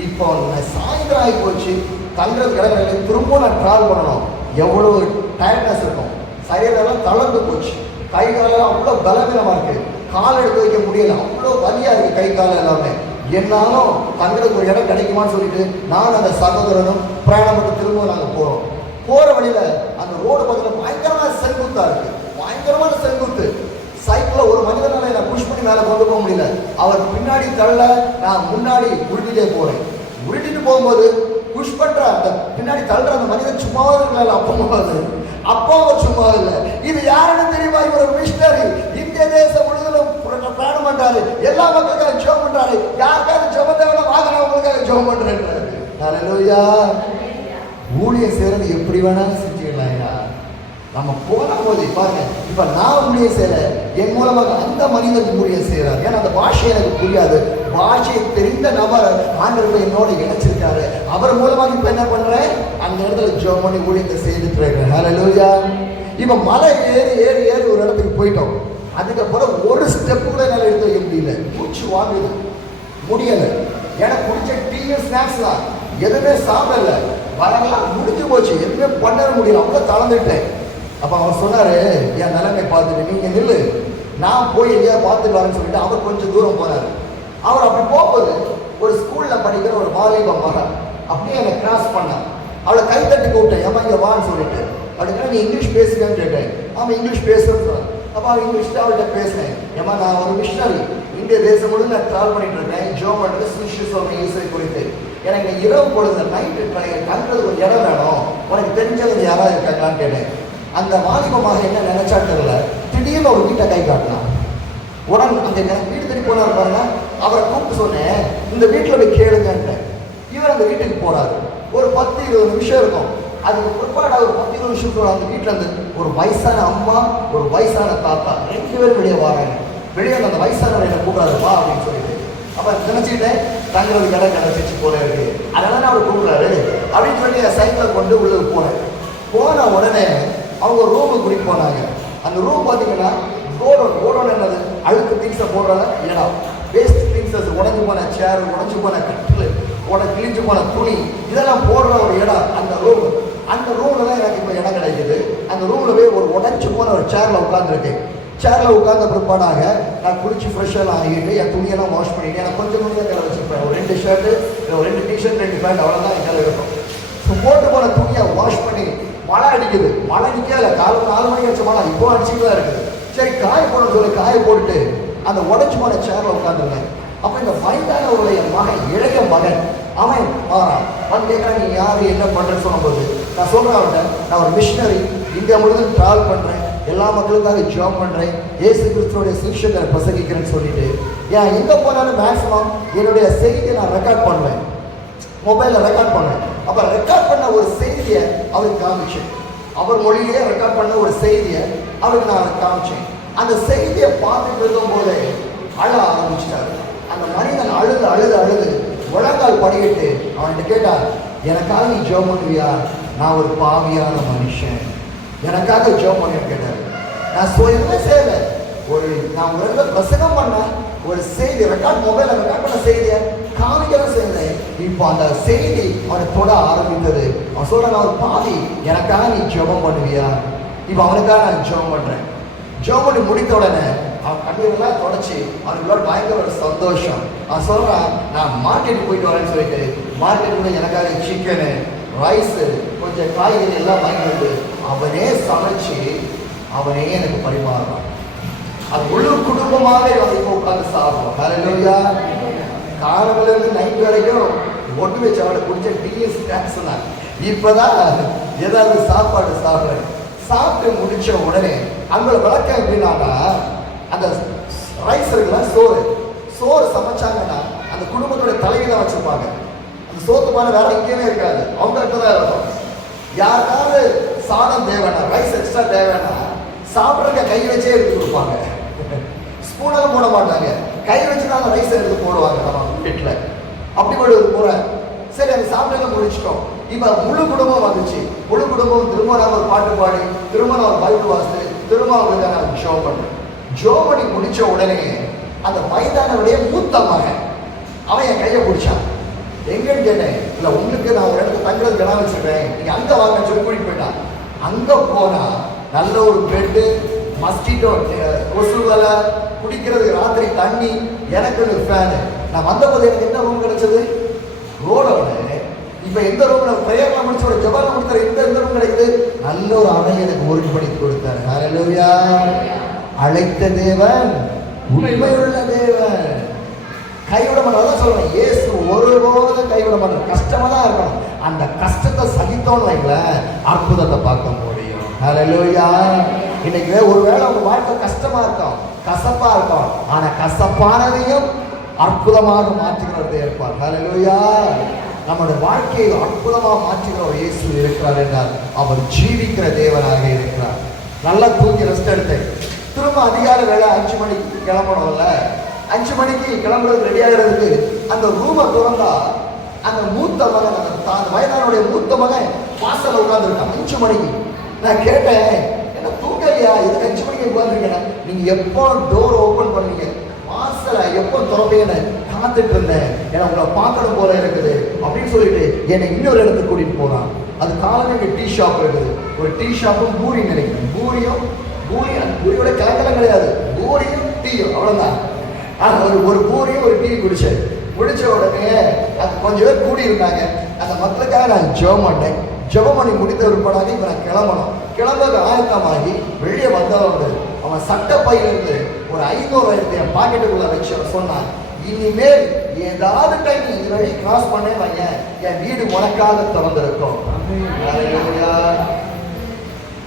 இப்போ சாயந்தரம் ஆகி போச்சு, தங்குறதுக்கு இடம் கிடையாது, திரும்ப நான் டிராவல் பண்ணணும். எவ்வளவு டயர்ட்னஸ் இருக்கும், சைடெல்லாம் தளர்ந்து போச்சு, கை காலெல்லாம் அவ்வளோ பலவீனமா இருக்கு, கால் எடுத்து வைக்க முடியல, அவ்வளோ வலியா இருக்கு கை கால எல்லாமே. என்னாலும் தங்குறதுக்கு ஒரு இடம் கிடைக்குமான்னு சொல்லிட்டு நான் அந்த சகோதரனும் பிரயாணம் பண்ணி திரும்ப நாங்கள் போறோம். போற வழியில அந்த ரோடு பார்த்தீங்கன்னா பயங்கரமான செங்குத்தா இருக்கு, பயங்கரமான செங்குத்து. சைக்கிள ஒரு மனிதனால நான் புஷ் பண்ணி மேலே கொண்டு போக முடியல. அவர் பின்னாடி தள்ள, நான் முன்னாடி உருட்டிட்டே போறேன். உருட்டிட்டு போகும்போது புஷ் பண்ற அந்த பின்னாடி தள்ளுற அந்த மனிதன் சும்மாவே இருக்கல, அப்பாவும் சும்மா இல்லை. இது யாருன்னு தெரியுமா? இவர் ஒரு மிஷனரி, இந்திய தேசம் முழுவதும் பிரயாணம் பண்றாரு, எல்லா மக்களுக்காக ஜெபம் பண்றாரு, யாருக்காவது ஜெபம் தேவை வாங்குறவங்களுக்காக ஜெபம் பண்றாரு. ஹல்லேலூயா. ஊழியம் செய்யறது எப்படி வேணாலும் செஞ்சுக்கலாம். நம்ம போன போது பாருங்க, இப்ப நான் ஊழியம் செய்யல, என் மூலமாக அந்த மனிதன் ஊழியம் செய்யறாரு. ஏன்னா அந்த பாஷை எனக்கு புரியாது, பாஷையை தெரிந்த நபர் ஆண்டவர் என்னோட இணைச்சிருக்காரு. அவர் மூலமாக இப்ப என்ன பண்றேன், அந்த இடத்துல ஜெபம் பண்ணி ஊழியத்தை செய்துட்டு இருக்கேன். ஹல்லேலூயா. இப்ப மலை ஏறி ஏறி ஏறி ஒரு இடத்துக்கு போயிட்டோம். அதுக்கப்புறம் ஒரு ஸ்டெப் கூட என்னால் எடுத்து வைக்க முடியல, மூச்சு வாங்குது, முடியல. எனக்கு பிடிச்ச டீயும் ஸ்நாக்ஸ் தான், எதுவுமே சாப்பிடல, வரலாம் முடிஞ்சு போச்சு, எதுவுமே பண்ண முடியல, அவ்வளோ தளர்ந்துட்டேன். அப்போ அவர் சொன்னாரு, என் நிலைமை பார்த்துட்டு நீங்க நில்லு, நான் போய் எங்கேயா பார்த்துட்டு வரேன்னு சொல்லிட்டு அவர் கொஞ்சம் தூரம் போனாரு. அவர் அப்படி போகும்போது ஒரு ஸ்கூல்ல படிக்கிற ஒரு வாலிப மகன் அப்படியே என்னை கிராஸ் பண்ணான். அவளை கை தட்டி கூப்பிட்டேன், ஏமா இங்கே வான்னு சொல்லிட்டு. அப்படின்னா நீ இங்கிலீஷ் பேசுங்கன்னு கேட்டேன். ஆமாம் இங்கிலீஷ் பேசுன்னு சொன்னான். அப்போ இங்கிலீஷ் தான் அவள்கிட்ட பேசினேன். ஏமா நான் ஒரு மிஷனரி, இந்திய தேசம் முழுவதும் நான் ட்ராவல் பண்ணிட்டு இருக்கேன், ஜோ பண்ணுறது சுவிசேஷம் இயேசுவை குறித்து. எனக்கு இரவு பொழுது நைட்டு தங்குறது ஒரு இடம் வேணும், உனக்கு தெரிஞ்சவங்க யாராவது இருக்காங்களான்னு கேட்டேன். அந்த வாலிபமாக என்ன நினைச்சா தெரியல, திடீர்னு ஒரு வீட்டை கை காட்டினான். உடனே அந்த வீடு தேடி போனார் பாருங்க. அவரை கூப்பிட்டு சொன்னேன், இந்த வீட்டில் போய் கேளுங்கன்ட்டு. இவர் அந்த வீட்டுக்கு போறாரு. ஒரு 10-20 நிமிஷம் இருக்கும். அதுக்கு பிற்பாடு ஒரு 10-20 நிமிஷம் அந்த வீட்டில் இருந்து ஒரு வயசான அம்மா, ஒரு வயசான தாத்தா 2 பேரும் வெளியே வராங்க. வெளியே அந்த வயசானவரை என்ன கூப்பிடாரு வா அப்படின்னு சொல்லிட்டு. அப்ப நினைச்சுக்கிட்டேன், தங்குறதுக்கு இடம் கிடைச்சிச்சு போல இருக்கு, அதனால அவர் கூப்பிடுறாரு அப்படின்னு சொல்லி சைக்கிளை கொண்டு உள்ள போனேன். போன உடனே அவங்க ரூமுக்கு கூட்டிட்டு போனாங்க. அந்த ரூம் பார்த்தீங்கன்னா கோடோன் என்னது, அழுக்கு திங்ஸை போடுற இடம், வேஸ்ட் திங்ஸஸ், உடஞ்சு போன சேர், உடஞ்சு போன கட்டில், கிழிஞ்சு போன துணி, இதெல்லாம் போடுற ஒரு இடம் அந்த ரூம். அந்த ரூம்ல தான் எனக்கு இப்போ இடம் கிடைக்குது. அந்த ரூம்ல போய் ஒரு உடஞ்சு போன ஒரு சேர்ல உட்காந்துருக்கேன். சேர்ல உட்கார்ந்த பிற்பாடாக நான் குளிச்சு ஃப்ரெஷ்ஷெல்லாம் ஆகிட்டு என் துணியெல்லாம் வாஷ் பண்ணிட்டு, எனக்கு கொஞ்சம் துணியாக கையில் வச்சுருப்பேன். ஒரு 2 ஷர்ட்டு, ஒரு 2 டிஷர்ட், 2 பேண்ட், அவ்வளோதான் என் கையில் இருக்கும். ஸோ போட்டு போன துணியை வாஷ் பண்ணி, மழை அடிக்குது, மழை நிற்கல, காலையில் 4 மணிக்கு வச்ச மழை இப்போ அடிச்சுட்டு தான் இருக்குது. சரி காய போடணும்னு சொல்லி காய போட்டுட்டு அந்த உடச்சு போன சேர்ல உட்காந்துருந்தேன். அப்போ இந்த வயதானவருடைய மகன், இளைய மகன், அவன் மாறான் வந்து கேட்குறான், நீ யார் என்ன பண்ணுறேன்னு சொல்லும்போது நான் சொல்கிறேன் அவன்கிட்ட, நான் ஒரு மிஷனரி, இந்தியா முழுவதும் ட்ராவல் பண்ணுறேன், எல்லா மக்களுக்காக ஜாப் பண்ணுறேன், இயேசு கிறிஸ்துவோடைய சுவிசேஷத்தை பிரசங்கிக்கிறேன்னு சொல்லிட்டு ஏன் எங்கே போனாலும் மேக்ஸிமம் என்னுடைய செய்தியை நான் ரெக்கார்ட் பண்ணுவேன், மொபைலில் ரெக்கார்ட் பண்ணுவேன். அப்போ ரெக்கார்ட் பண்ண ஒரு செய்தியை அவருக்கு காமிச்சேன். அவர் மொழியிலேயே ரெக்கார்ட் பண்ண ஒரு செய்தியை அவருக்கு நான் காமிச்சேன். அந்த செய்தியை பார்த்துட்டு இருக்கும் போதே அழ ஆரம்பிச்சிட்டாரு. அந்த மனிதன் அழுது அழுது அழுது முழங்கால் படிக்கிட்டு அவன்கிட்ட கேட்டார், எனக்காக நீ ஜெபம் பண்ணுவியா? நான் ஒரு பாவியான மனுஷன், எனக்காக ஜெபம் பண்ண கேட்டார். நான் எதுவுமே செய்யலை, நான் ஒரு இடத்துல பிரசங்கம் பண்ணேன், ஒரு செய்தி ரெக்கார்ட், மொபைலில் ரெக்கார்ட் பண்ண செய்தியை காமிக்கலாம் செய்தேன். இப்போ அந்த செய்தி அவனை தொட ஆரம்பித்தது. அவன் சொல்றான், நான் ஒரு பாவி, எனக்காக நீ ஜெபம் பண்ணுவியா? இப்போ அவனுக்காக நான் ஜெபம் பண்றேன். ஜெபம் பண்ணி முடித்த உடனே அவன் கண்ணீரெல்லாம் தொடச்சி அவனுக்குள்ள பயங்கர ஒரு சந்தோஷம். அவன் சொல்றான், நான் மார்க்கெட்டுக்கு போயிட்டு வரேன்னு சொல்லிட்டு மார்க்கெட்டுக்குள்ள எனக்காக சிக்கனு, ரைஸு, கொஞ்சம் காய்கறி எல்லாம் வாங்கி வந்து அவனே சமைச்சு அவனே எனக்கு பரிமாறுறான். அது முழு குடும்பமாக இப்போ உட்காந்து சாப்பிடுவோம். ஹல்லேலூயா. காலையில இருந்து நைட் வரைக்கும் ஒட்டு வச்சு அவனை குடிச்ச டீஸ் ஸ்நாக்ஸ் தான். இப்பதான் ஏதாவது சாப்பாடு சாப்பிட்றேன். சாப்பிட்டு முடிச்ச உடனே அங்கே விளக்கம் எப்படின்னாக்கா, அந்த ரைஸ் இருக்குல்ல, சோறு சமைச்சாங்கன்னா அந்த குடும்பத்தோட தலைவி தான் வச்சிருப்பாங்க. அந்த சோத்து பானை வேற எங்கேயுமே இருக்காது, அவங்க கிட்ட தான் இருக்கும். யாருக்காவது சாதம் தேவைன்னா, ரைஸ் எக்ஸ்ட்ரா தேவைன்னா சாப்பிட்றதுக்கு கை வச்சே எடுத்து கொடுப்பாங்க. ஸ்பூனெல்லாம் போட மாட்டாங்க, கை வச்சு தான் அந்த ரைஸ் எடுத்து போடுவாங்க நம்ம வீட்டில். அப்படி போகிற சரி, அந்த சாப்பிட்டு முடிச்சிட்டோம். இப்போ முழு குடும்பம் வந்துச்சு. முழு குடும்பம் திரும்ப நான் ஒரு பாட்டு பாடி, திரும்ப நான் ஒரு பைபிள் வாசித்து, திரும்ப அவங்களுக்கு நான் ஜோ பண்ணுறேன். ஜோ பண்ணி முடிச்ச உடனே அந்த மைதானுடைய மூத்த மகன் அவன் என் கையை பிடிச்சான். எங்கன்னு கேட்டேன். இல்லை, உங்களுக்கு நான் ஒரு இடத்துல தங்குறதுக்கு இடம் வச்சிருக்கேன், நீங்கள் அங்கே வாங்கன்னு சொல்லி கூட்டிட்டு போயிட்டான். அங்கே போனால் நல்ல ஒரு பெட்டு, மஸ்கிட்டோ கொசு வலை, குடிக்கிறதுக்கு ராத்திரி தண்ணி, எனக்கு ஒரு ஃபேனு. நான் வந்தபோது எனக்கு என்ன ரூம் கிடைச்சது? ரோடோட. இப்போ எந்த ரூம்ல பிரேயர்லாம் முடிச்சு ஒரு ஜெபம் முடிக்கிற எந்த ரூம் கிடைக்குது? நல்ல ஒரு அறை எனக்கு ஒருங்கிணைத்து கொடுத்தாரு. ஹல்லேலூயா. அழைத்த தேவன் உண்மையுள்ள தேவன். கைவிட மாட்டார் சொல்றேன். இயேசு ஒருபோதும் கைவிட மாட்டார். கஷ்டமா தான் இருக்கணும், அந்த கஷ்டத்தை சகித்தோன்னு வைங்களேன், அற்புதத்தை பார்க்க முடியும். ஹல்லேலூயா. இன்னைக்கு ஒருவேளை உங்க வாழ்க்கை கஷ்டமா இருக்கும், கசப்பா இருக்கும், ஆனா கசப்பானதையும் அற்புதமாக மாற்றுகிறவர்கள் இருப்பார். ஹல்லேலூயா. நம்முடைய வாழ்க்கையை அற்புதமாக மாற்றுகிற ஒரு இயேசு இருக்கிறார் என்றால் அவர் ஜீவிக்கிற தேவனாக இருக்கிறார். நல்லா தூங்கி ரெஸ்ட் எடுத்தேன். திரும்ப அதிகாலை வேலை 5 மணிக்கு கிளம்பணும்ல. 5 மணிக்கு கிளம்புறதுக்கு ரெடி ஆகிறதுக்கு அந்த ரூமை திறந்தா அந்த மூத்த மகன், அந்த வயதானுடைய மூத்த மகன் வாசல்ல உட்கார்ந்துருக்கான் 5 மணிக்கு. நான் கேட்டேன், என்ன தூங்கலையா? இதுக்கு 5 மணிக்கு உட்காந்துருக்கேன். நீங்க எப்போ டோர் ஓப்பன் பண்ணீங்க, வாசலை எப்போ திறப்பேன்னு காத்துட்டு இருந்தேன், ஏன்னா உங்களை பார்க்கணும் போல இருக்குது அப்படின்னு சொல்லிட்டு என்னை இன்னொரு இடத்துக்கு கூட்டிட்டு போனான். அது காலையில் டீ ஷாப் இருக்குது. ஒரு டீ ஷாப்பும் பூரி நினைக்கிறேன். பூரியோட கிழக்கெல்லாம் கிடையாது, பூரியும் டீயும் அவ்வளோதான். ஒரு பூரியும் ஒரு டீ குடிச்சேன். முடிச்ச உடனே அது கொஞ்சம் பேர் கூடி இருந்தாங்க. அந்த மக்களுக்காக நான் ஜெபம் பண்ணேன். ஜெபம் பண்ணி முடித்த ஒருபடாக இப்போ நான் கிளம்பணும். கிளம்புறது ஆயத்தமாகி வெளியே வந்தவன் அவன் சட்ட பையிலிருந்து ஒரு 500,000 என் பாக்கெட்டுக்குள்ள வச்சு சொன்னான், இனிமேல் ஏதாவது டைம் இது வழி கிராஸ் பண்ணே வைங்க, என் வீடு உனக்காக திறந்திருக்கும்.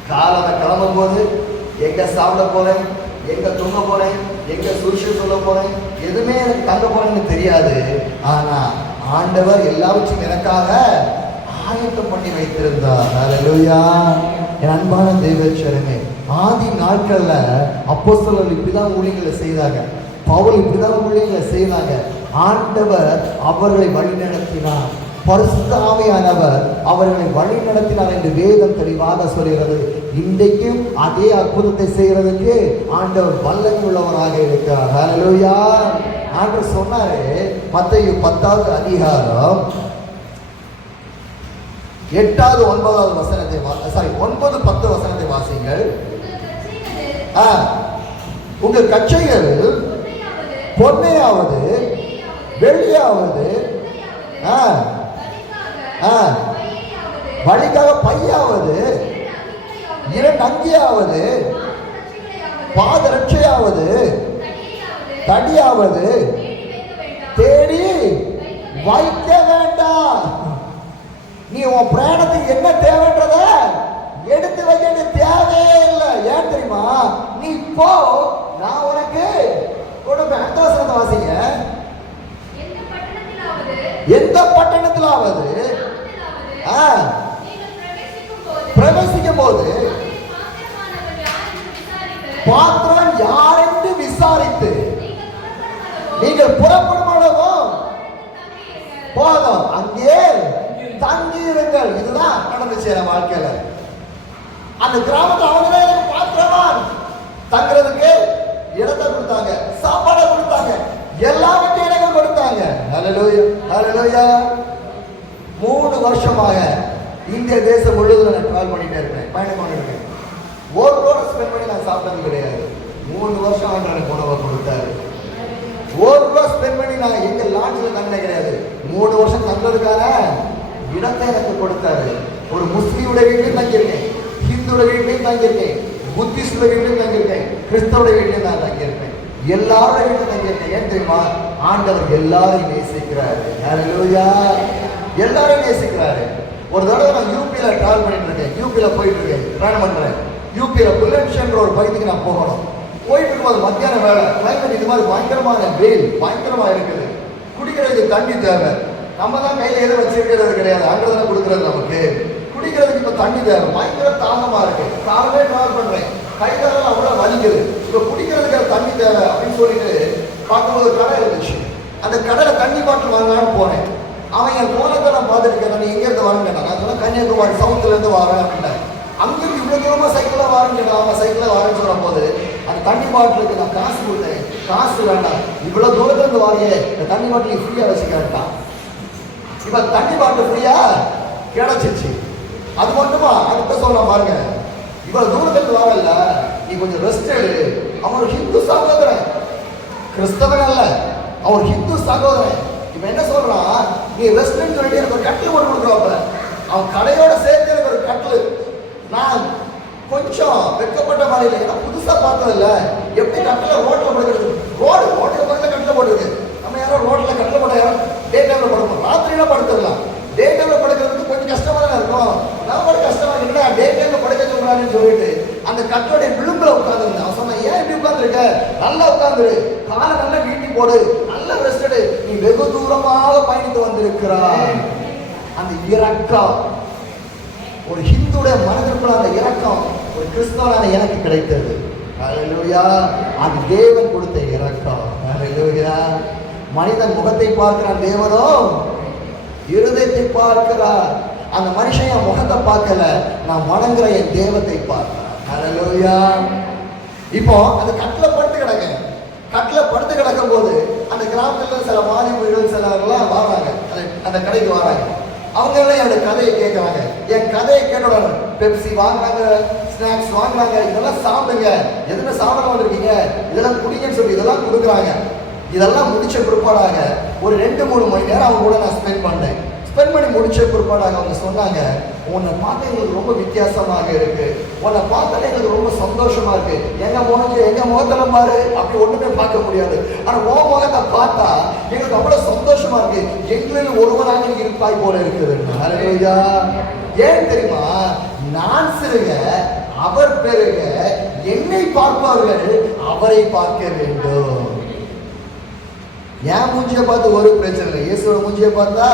காலத்தை கிளம்பும் போது எங்க சாப்பிட போறேன், எங்க தூங்க போறேன், எங்க சுருஷம் சொல்ல போறேன், எதுவுமே எனக்கு தங்க போறேன்னு தெரியாது. ஆனா ஆண்டவர் எல்லாவற்றையும் எனக்காக ஆயத்தம் பண்ணி வைத்திருந்தார். ஹல்லேலூயா. என் அன்பான தெய்வச்சரமே, ஆதி நாட்கள்ல அப்போஸ்தலர்கள் இப்படிதான் ஊழியங்களை செய்தாங்க. பவுல் இப்படிதான் ஊழியங்களை செய்தாங்க. ஆண்டவர் அவர்களை வழிநடத்தினார். பரிசுத்த ஆவியானவர் அவர்களை வழி நடத்தினார் என்று வேதம் தெளிவாக சொல்கிறது. இன்றைக்கும் அதே அற்புதத்தை செய்யறதுக்கு ஆண்டவர் வல்லமை உள்ளவராக இருக்கிறார். ஹல்லேலூயா. ஆண்டவர் சொன்னாரு, மத்தேயு 10வது அதிகாரம் 8வது 9வது வசனத்தை 9, 10 வசனத்தை வாசிங்கள். உங்கள் கச்சைகள் பொன்னையாவது வெள்ளியாவது வழிக்காக பையாவது 2 அங்கியாவது பாதரட்சையாவது தடியாவது தேடி வைக்க வேண்டாம். நீ உன் பிரயாணத்துக்கு என்ன தேவைன்றத எடுத்து வைக்க தேவையே இல்லை. ஏன் தெரியுமா? நீ போ, நான் உனக்கு கொடுப்பேன். அந்த வசனத்தை வாசிங்க. எந்த பட்டணத்திலாவது பிரவேசிக்கும் போது பாத்திரம் யார் என்று விசாரித்து நீங்கள் புறப்படும் அளவும் போதும் அங்கே தங்கி இருங்கள். இதுதான் நடந்துச்சு என் வாழ்க்கையில. அந்த கிராமத்தை அவங்களே பாத்திரவான் தங்குறதுக்கு இடத்தை கொடுத்தாங்க, சாப்பாடை கொடுத்தாங்க, எல்லாவற்றையும் எனக்கு கொடுத்தாங்க. ஹல்லேலூயா, ஹல்லேலூயா. 3 வருஷமாக இந்திய தேசம் முழுவதும் நான் டிராவல் பண்ணிட்டே இருக்கேன், பயணம் பண்ணிட்டு இருக்கேன். ஒரு ரூபா ஸ்பெண்ட் பண்ணி நான் சாப்பிட்டது கிடையாது. 3 வருஷம் ஆண்டு எனக்கு உணவை கொடுத்தாரு. 1 ரூபா ஸ்பெண்ட் பண்ணி நான் எங்க லாட்ஜில் தங்கின கிடையாது. 3 வருஷம் தங்குறதுக்கான இடத்தை எனக்கு கொடுத்தாரு. ஒரு முஸ்லீமுடைய வீட்லையும் தங்கியிருக்கேன், ஹிந்துடைய வீட்லையும் தங்கியிருக்கேன், புத்திஸ்டுடைய வீட்லையும் தங்கியிருக்கேன், கிறிஸ்தவடைய வீட்லையும் நான் தங்கியிருக்கேன், எல்லாரோட வீட்லையும் தங்கியிருக்கேன். ஏன் தெரியுமா? ஆண்டவர் எல்லாரையும் நேசிக்கிறாரு. ஹல்லேலூயா. எல்லாரையும் நேசிக்கிறாரு. ஒரு தடவை நான் யூபியில டிராவல் பண்ணிட்டு இருக்கேன், யூபியில போயிட்டு இருக்கேன், பிரயாணம் பண்றேன். யூபியில புல்லன்ஷன்ற ஒரு பகுதிக்கு நான் போகணும். போயிட்டு இருக்கும்போது மத்தியான வேலை, கிளைமேட் இது மாதிரி பயங்கரமான வெயில் பயங்கரமா இருக்குது. குடிக்கிறதுக்கு தண்ணி தேவை. நம்ம தான் கையில எதுவும் வச்சிருக்கிறது கிடையாது, அங்கதான் கொடுக்கறது நமக்கு. குடிக்கிறதுக்கு இப்ப தண்ணி தேவை, பயங்கர தாகமா இருக்கு, காலமே டிராவல் பண்றேன், கைகாலம் அவ்வளவு வலிக்குது, இப்ப குடிக்கிறதுக்கு தண்ணி தேவை அப்படின்னு சொல்லிட்டு பார்க்கும்போது ஒரு கடை இருந்துச்சு. அந்த கடையில தண்ணி பாட்டில் வாங்கலான்னு போனேன். அவன் என் போனதை நான் பார்த்துட்டு நீ எங்க இருந்து வரேன் கேட்டான். நான் சொன்னா கன்னியாகுமரி சவுத்துல இருந்து வரேன் அப்படின்னேன். அங்கிருந்து இவ்வளவு தூரமா சைக்கிளா வரேன்னு கேட்டான். அவன் சைக்கிளா வரேன்னு சொல்லும் போது அந்த தண்ணி பாட்டிலுக்கு நான் காசு கொடுத்தேன். காசு வேண்டாம், இவ்வளவு தூரத்துல இருந்து வாரியே இந்த தண்ணி பாட்டில் ஃப்ரீயா வச்சுக்கிட்டான். இப்ப தண்ணி பாட்டில் ஃப்ரீயா கிடைச்சிச்சு. அது மட்டுமா அடுத்த சொல்ல பாருங்க, இவ்வளவு தூரத்துக்கு வரல, நீ கொஞ்சம் ரெஸ்ட் எடு. அவன் ஒரு ஹிந்து சகோதரன், கிறிஸ்தவன் அல்ல, அவன் ஹிந்து சகோதரன். இப்ப என்ன சொல்றான், நீ ரெஸ்ட் சொல்லிட்டு எனக்கு ஒரு கட்டில் போட்டு கொடுக்குறாப்ப, அவன் கடையோட சேர்த்து எனக்கு ஒரு கட்டில். நான் கொஞ்சம் வெட்கப்பட்ட மாதிரி இல்லை, ஏன்னா புதுசா பார்த்தது இல்லை. எப்படி கட்டில ரோட்ல படுக்கிறது, ரோட்ல பக்கத்துல கட்டில போட்டுருக்கு. நம்ம யாரோ ரோட்ல கட்டில போட்ட யாரும் டே டைம்ல படுப்போம், ராத்திரியில படுத்துடலாம். டே டைம்ல படுக்கிறதுக்கு கொஞ்சம் கஷ்டமா தான் இருக்கும். நான் ஒரு கஷ்டமா இருக்கா டே டைம்ல படுக்க சொல்றான்னு சொல்லிட்டு அந்த கட்டோடைய விளிம்புல உட்கார்ந்துருந்தேன். அவன் சொன்ன, ஏன் இப்படி உட்கார்ந்துருக்க, நல்லா உட்கார்ந்துரு, காலை நல்லா நீட்டி போடு, நல்ல ரெஸ்ட் எடு, நீ வெகு தூரமாக பயணித்து வந்திருக்கிறாய். அந்த இரக்கம், ஒரு ஹிந்துடைய மனதிற்குள்ள அந்த இரக்கம் ஒரு கிறிஸ்தவனான எனக்கு கிடைத்தது. ஹல்லேலூயா. அது தேவன் கொடுத்த இரக்கம். ஹல்லேலூயா. மனிதன் முகத்தை பார்க்கிறான், தேவனோ இருதயத்தை பார்க்கிறார். அந்த மனுஷன் என் முகத்தை பார்க்கல, நான் வணங்குற என் தேவத்தை பார்க்கிறேன். ஹல்லேலூயா. இப்போ அந்த கட்டில படுத்து கிடங்க, கட்டில படுத்து கிடக்கும் போது அந்த கிராமத்துல சில வாலிபர்கள் சிலர்லாம் வராங்க, அந்த கடைக்கு வராங்க. அவங்க எல்லாம் என்னோட கதையை கேட்கறாங்க. என் கதையை கேட்டோட பெப்சி வாங்குறாங்க, ஸ்நாக்ஸ் வாங்குறாங்க, இதெல்லாம் சாப்பிடுங்க, எதுவுமே சாப்பிட வந்திருக்கீங்க, இதெல்லாம் குடிங்கன்னு சொல்லி இதெல்லாம் கொடுக்குறாங்க. இதெல்லாம் முடிச்ச பிற்பாடாக ஒரு 2-3 மணி நேரம் அவங்க கூட நான் ஸ்பெண்ட் பண்ணேன். ஸ்பெண்ட் பண்ணி முடிச்ச பிற்பாடாக அவங்க சொன்னாங்க, உன்னை பார்த்து எங்களுக்கு ரொம்ப வித்தியாசமாக இருக்கு, உன்னை பார்த்தாலே எங்களுக்கு ரொம்ப சந்தோஷமா இருக்கு, எங்க முகத்துல பாரு அப்படி ஒண்ணுமே பார்க்க முடியாது, ஆனா உன் முகத்தை பார்த்தா எங்களுக்கு அவ்வளவு சந்தோஷமா இருக்கு, எங்களில் ஒருவராக இருப்பாய் போல இருக்குது. ஹல்லேலூயா. ஏன் தெரியுமா, நான் சிறுக அவர் பெருக, என்னை பார்ப்பார்கள் அவரை பார்க்க வேண்டும். என் மூஞ்சியை பார்த்து ஒரு பிரச்சனை இல்லை, இயேசுவோட மூஞ்சியை பார்த்தா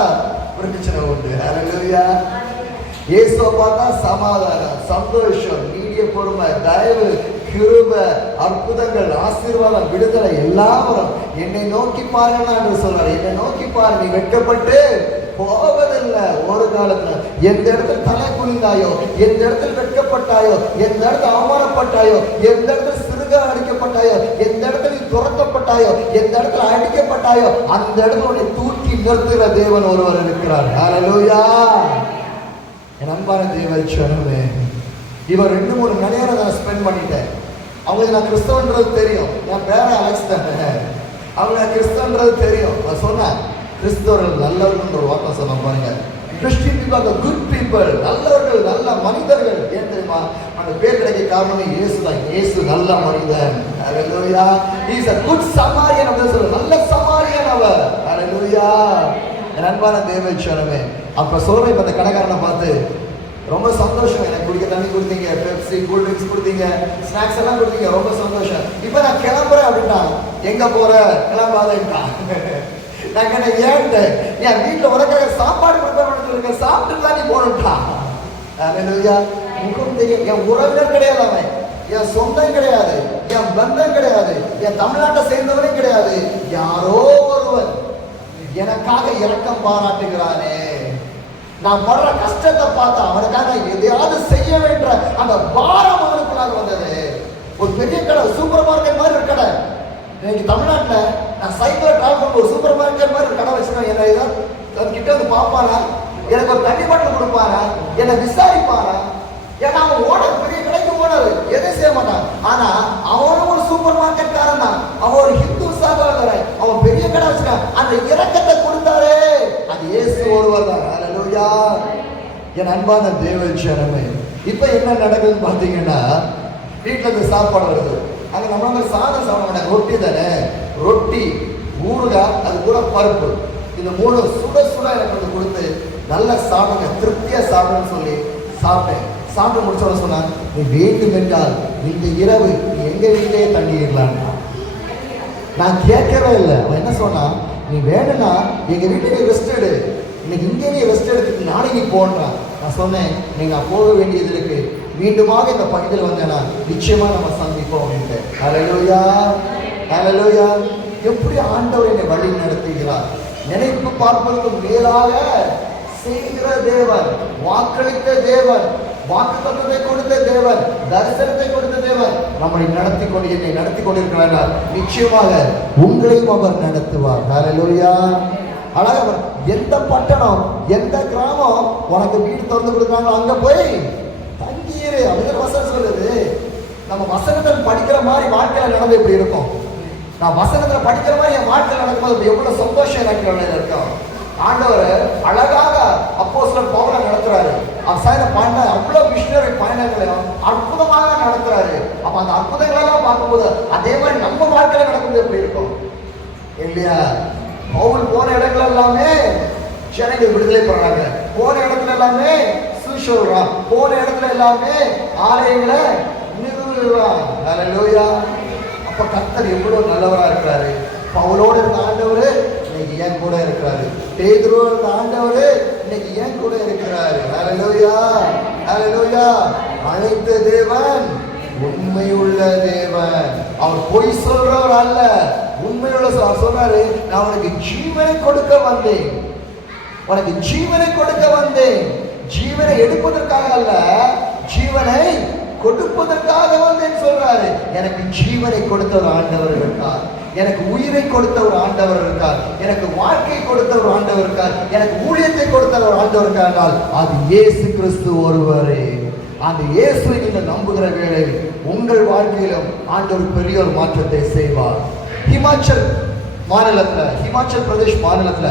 பிரச்சனை உண்டு. ஹல்லேலூயா. இயேசுவை பார்த்தா சமாதானம், சந்தோஷம், நீடிய பொறுமை, தயவு, கிருபை, அற்புதங்கள், ஆசீர்வாதம், விடுதலை எல்லாம் வரும். என்னை நோக்கி பாருங்க என்று சொல்றாரு. என்னை நோக்கி பாரு, நீ வெட்கப்பட்டு போவதில்லை. ஒரு காலத்துல எந்த இடத்துல தலை குனிந்தாயோ, எந்த இடத்துல வெட்கப்பட்டாயோ, எந்த இடத்துல அவமானப்பட்டாயோ, எந்த இடத்துல சிறுக அடிக்கப்பட்டாயோ, எந்த இடத்துல நீ துரத்தப்பட்டாயோ, எந்த இடத்துல அடிக்கப்பட்டாயோ, அந்த இடத்துல உன்னை தூக்கி நிறுத்துகிற தேவன் ஒருவர் இருக்கிறார். ஹல்லேலூயா. என் அன்பான தேவச்சனமே, இவர் 2-3 மணி நேரம் நான் ஸ்பெண்ட் பண்ணிட்டேன். அவங்களுக்கு நான் கிறிஸ்தவன்றது தெரியும், என் பேர அலெக்ஸ் தானே, அவங்க நான் கிறிஸ்தவன்றது தெரியும். நான் சொன்னேன், கிறிஸ்தவர்கள் நல்லவர்கள் ஒரு வார்த்தை சொன்ன பாருங்க. Christian people are good people, நல்லவர்கள், நல்ல மனிதர்கள். ஏன் தெரியுமா, அந்த பேர் கிடைக்க காரணமே இயேசு தான். இயேசு நல்ல மனிதன். Hallelujah. He is a good Samaritan அப்படின்னு சொல்ற, நல்ல சமாரியன் அவர். ஹல்லேலூயா. என் அன்பான தேவச்சனமே, அப்ப சொல்றேன், இப்ப அந்த கடைக்காரனை பார்த்து ரொம்ப சந்தோஷம், எனக்கு குடிக்க தண்ணி கொடுத்தீங்க, பெப்சி, கூல் ட்ரிங்க்ஸ் கொடுத்தீங்க, ஸ்நாக்ஸ் எல்லாம் கொடுத்தீங்க, ரொம்ப சந்தோஷம், இப்ப நான் கிளம்புறேன் அப்படின்ட்டான். எங்க போற, கிளம்பாதேன்ட்டான். நான் கேட்டேன், ஏன்ட்டு, என் வீட்டுல உனக்காக சாப்பாடு கொடுக்க சாப்பிட்டு தான் நீ போனட்டான். முகம் தெரியும், என் உறவினர் கிடையாது, அவன் என் சொந்தம் கிடையாது, என் பந்தம் கிடையாது, என் தமிழ்நாட்டை சேர்ந்தவனே கிடையாது, யாரோ ஒருவன் எனக்காக இரக்கம் பாராட்டுகிறானே, நான் படுற கஷ்டத்தை பார்த்தா அவனுக்காக எதையாவது செய்ய வேண்டிய அந்த பாரம் அவனுக்குள்ளாக வந்தது. ஒரு பெரிய கடை, சூப்பர் மார்க்கெட் மாதிரி ஒரு கடை. இன்னைக்கு தமிழ்நாட்டில் நான் சைக்கிள் டிராவல் பண்ண ஒரு சூப்பர் மார்க்கெட் மாதிரி ஒரு கடை வச்சுக்கோங்க. என்ன ஏதாவது கிட்ட வந்து பார்ப்பானா, எனக்கு ஒரு தண்ணி பாட்டில் கொடுப்பானா, என்னை விசாரிப்பானா. ஏன்னா அவன் ஓனர், பெரிய கடைக்கு ஓனர், எதை செய்ய மாட்டான். ஆனா அவனும் ஒரு சூப்பர் மார்க்கெட் காரன் தான், அவன் ஒரு ஹிந்து சகோதரன், அவன் பெரிய கடை வச்சுக்கான். அந்த இரக்கத்தை கொடுத்தாரே, அது இயேசு ஒருவர் தான். ஹல்லேலூயா. என் அன்பான தேவச்சனமே, இப்ப என்ன நடக்குதுன்னு பாத்தீங்கன்னா, வீட்டுல இருந்து சாப்பாடு வருது, அங்க நம்ம சாதம் சாப்பிட மாட்டாங்க, ரொட்டி தானே, ரொட்டி, ஊறுகாய், அது கூட பருப்பு, இந்த 3 சுட சுட எனக்கு வந்து கொடுத்து நல்லா சாப்பிடுங்க, திருப்தியா சாப்பிடுன்னு சொல்லி சாப்பிட்டேன். சாப்பிட்டு முடிச்சோட சொன்னான், நீ வேண்டும் என்றால் இந்த இரவு நீ எங்க வீட்டிலேயே தங்கிடலாம். நான் கேட்கவே இல்லை. அவன் என்ன சொன்னான், நீ வேணும்னா எங்க வீட்டுக்கு நீ ரெஸ்ட் எடு, இன்னைக்கு இங்கே நீ ரெஸ்ட் எடுத்துட்டு நாளைக்கு நீ போன்றான். நான் சொன்னேன், நீங்க போக வேண்டியது இருக்கு, மீண்டுமாக இந்த பகுதியில் வந்தேன்னா நிச்சயமா நம்ம சந்திப்போம் அப்படின்ட்டு. ஹல்லேலூயா, ஹல்லேலூயா. எப்படி ஆண்டவர் என்னை வழி நடத்துகிறார், நினைப்பு பார்ப்பதற்கு மேலாக செய்கிற தேவன், வாக்களித்த தேவன், வாக்குத்தத்தத்தை கொடுத்த தேவன், தரிசனத்தை கொடுத்த தேவன் நம்மை என்னை நடத்தி கொண்டிருக்கிறார். நிச்சயமாக உங்களையும் அவர் நடத்துவார். ஹல்லேலூயா. அழகா எந்த பட்டணம் எந்த கிராமம் உனக்கு வீடு திறந்து கொடுக்குறாங்களோ அங்க போய் தங்கியிரு அப்படிங்கிற வசனம் சொல்லுது. நம்ம வசனத்தில் படிக்கிற மாதிரி வாழ்க்கையில நடந்து எப்படி இருக்கும், நான் வசனத்துல படிக்கிற மாதிரி என் வாழ்க்கையில் நடக்கும்போது எவ்வளவு சந்தோஷம் எனக்கு இருக்கும். ஆண்டவர் அழகாக அப்போஸ்தலர் பவுலை நடத்துறாரு. அவ்வளவு மிஷனரி பயணங்களையும் அற்புதமாக நடத்துறாரு. அப்ப அந்த அற்புதங்களெல்லாம் பார்க்கும்போது அதே மாதிரி நம்ம வாழ்க்கையில நடக்கும்போது எப்படி இருக்கும் இல்லையா? பவுல் போன இடங்கள் எல்லாமே ஜனங்கள் விடுதலை பண்றாங்க, போன இடத்துல எல்லாமே சொல்றான், போன இடத்துல எல்லாமே ஆலயங்களை நிறுவுறான். ஹல்லேலூயா. அப்ப கர்த்தர் எவ்வளவு நல்லவரா இருக்கிறாரு. பவுலோடு இருந்த ஆண்டவரு இன்னைக்கு ஏன் கூட இருக்கிறாரு, பேதுருவோடு இருந்த ஆண்டவரு இன்னைக்கு ஏன் கூட இருக்கிறாரு. ஹல்லேலூயா, ஹல்லேலூயா. அழைத்த தேவன் உண்மையுள்ள தேவன், அவர் பொய் சொல்றவர் அல்ல, உண்மையுள்ள சொல்றாரு. நான் உனக்கு ஜீவனை கொடுக்க வந்தேன், உனக்கு ஜீவனை கொடுக்க வந்தேன், ஜீவனை எடுப்பதற்காக அல்ல, ஜீவனை கொடுப்பதற்காக வந்தேன் சொல்றாரு. எனக்கு ஜீவனை கொடுத்த ஒரு ஆண்டவர் இருக்கார், எனக்கு உயிரை கொடுத்த ஒரு ஆண்டவர் இருக்கார், எனக்கு வாழ்க்கை கொடுத்த ஒரு ஆண்டவர் இருக்கார், எனக்கு ஊழியத்தை கொடுத்த ஒரு ஆண்டவர் இருக்கார். அது இயேசு கிறிஸ்து ஒருவரே. அந்த இயேசுவை நீங்கள் நம்புகிற வேளையில் உங்கள் வாழ்க்கையிலும் ஆண்டவர் பெரிய ஒரு மாற்றத்தை செய்வார். ஹிமாச்சல் பிரதேஷ் மாநிலத்துல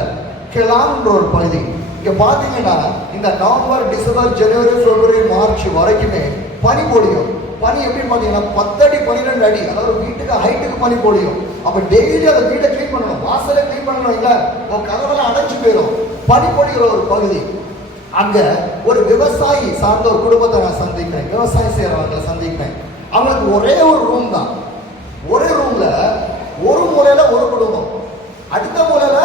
கெலான்ற ஒரு பகுதி, இங்க பாத்தீங்கன்னா இந்த நவம்பர், டிசம்பர், ஜனவரி, பிப்ரவரி, மார்ச் வரைக்குமே பனி பொழியும். பனி எப்படி பாத்தீங்கன்னா 10 அடி 12 அடி, அதாவது வீட்டுக்கு ஹைட்டுக்கு பனி பொழியும். அப்ப டெய்லி அதை வீட்டை கிளீன் பண்ணணும், வாசலை கிளீன் பண்ணணும், இல்ல கதவெல்லாம் அடைஞ்சு போயிடும். பனி பொழிகிற ஒரு பகுதி. அங்க ஒரு விவசாயி சார்ந்த ஒரு குடும்பத்தை நான் சந்திக்கிறேன், விவசாயம் செய்யறவங்களை சந்திக்கிறேன். அவங்களுக்கு ஒரே ஒரு ரூம் தான், ஒரே ரூம்ல ஒரு மூலையில ஒரு குடும்பம், அடுத்த மூலையில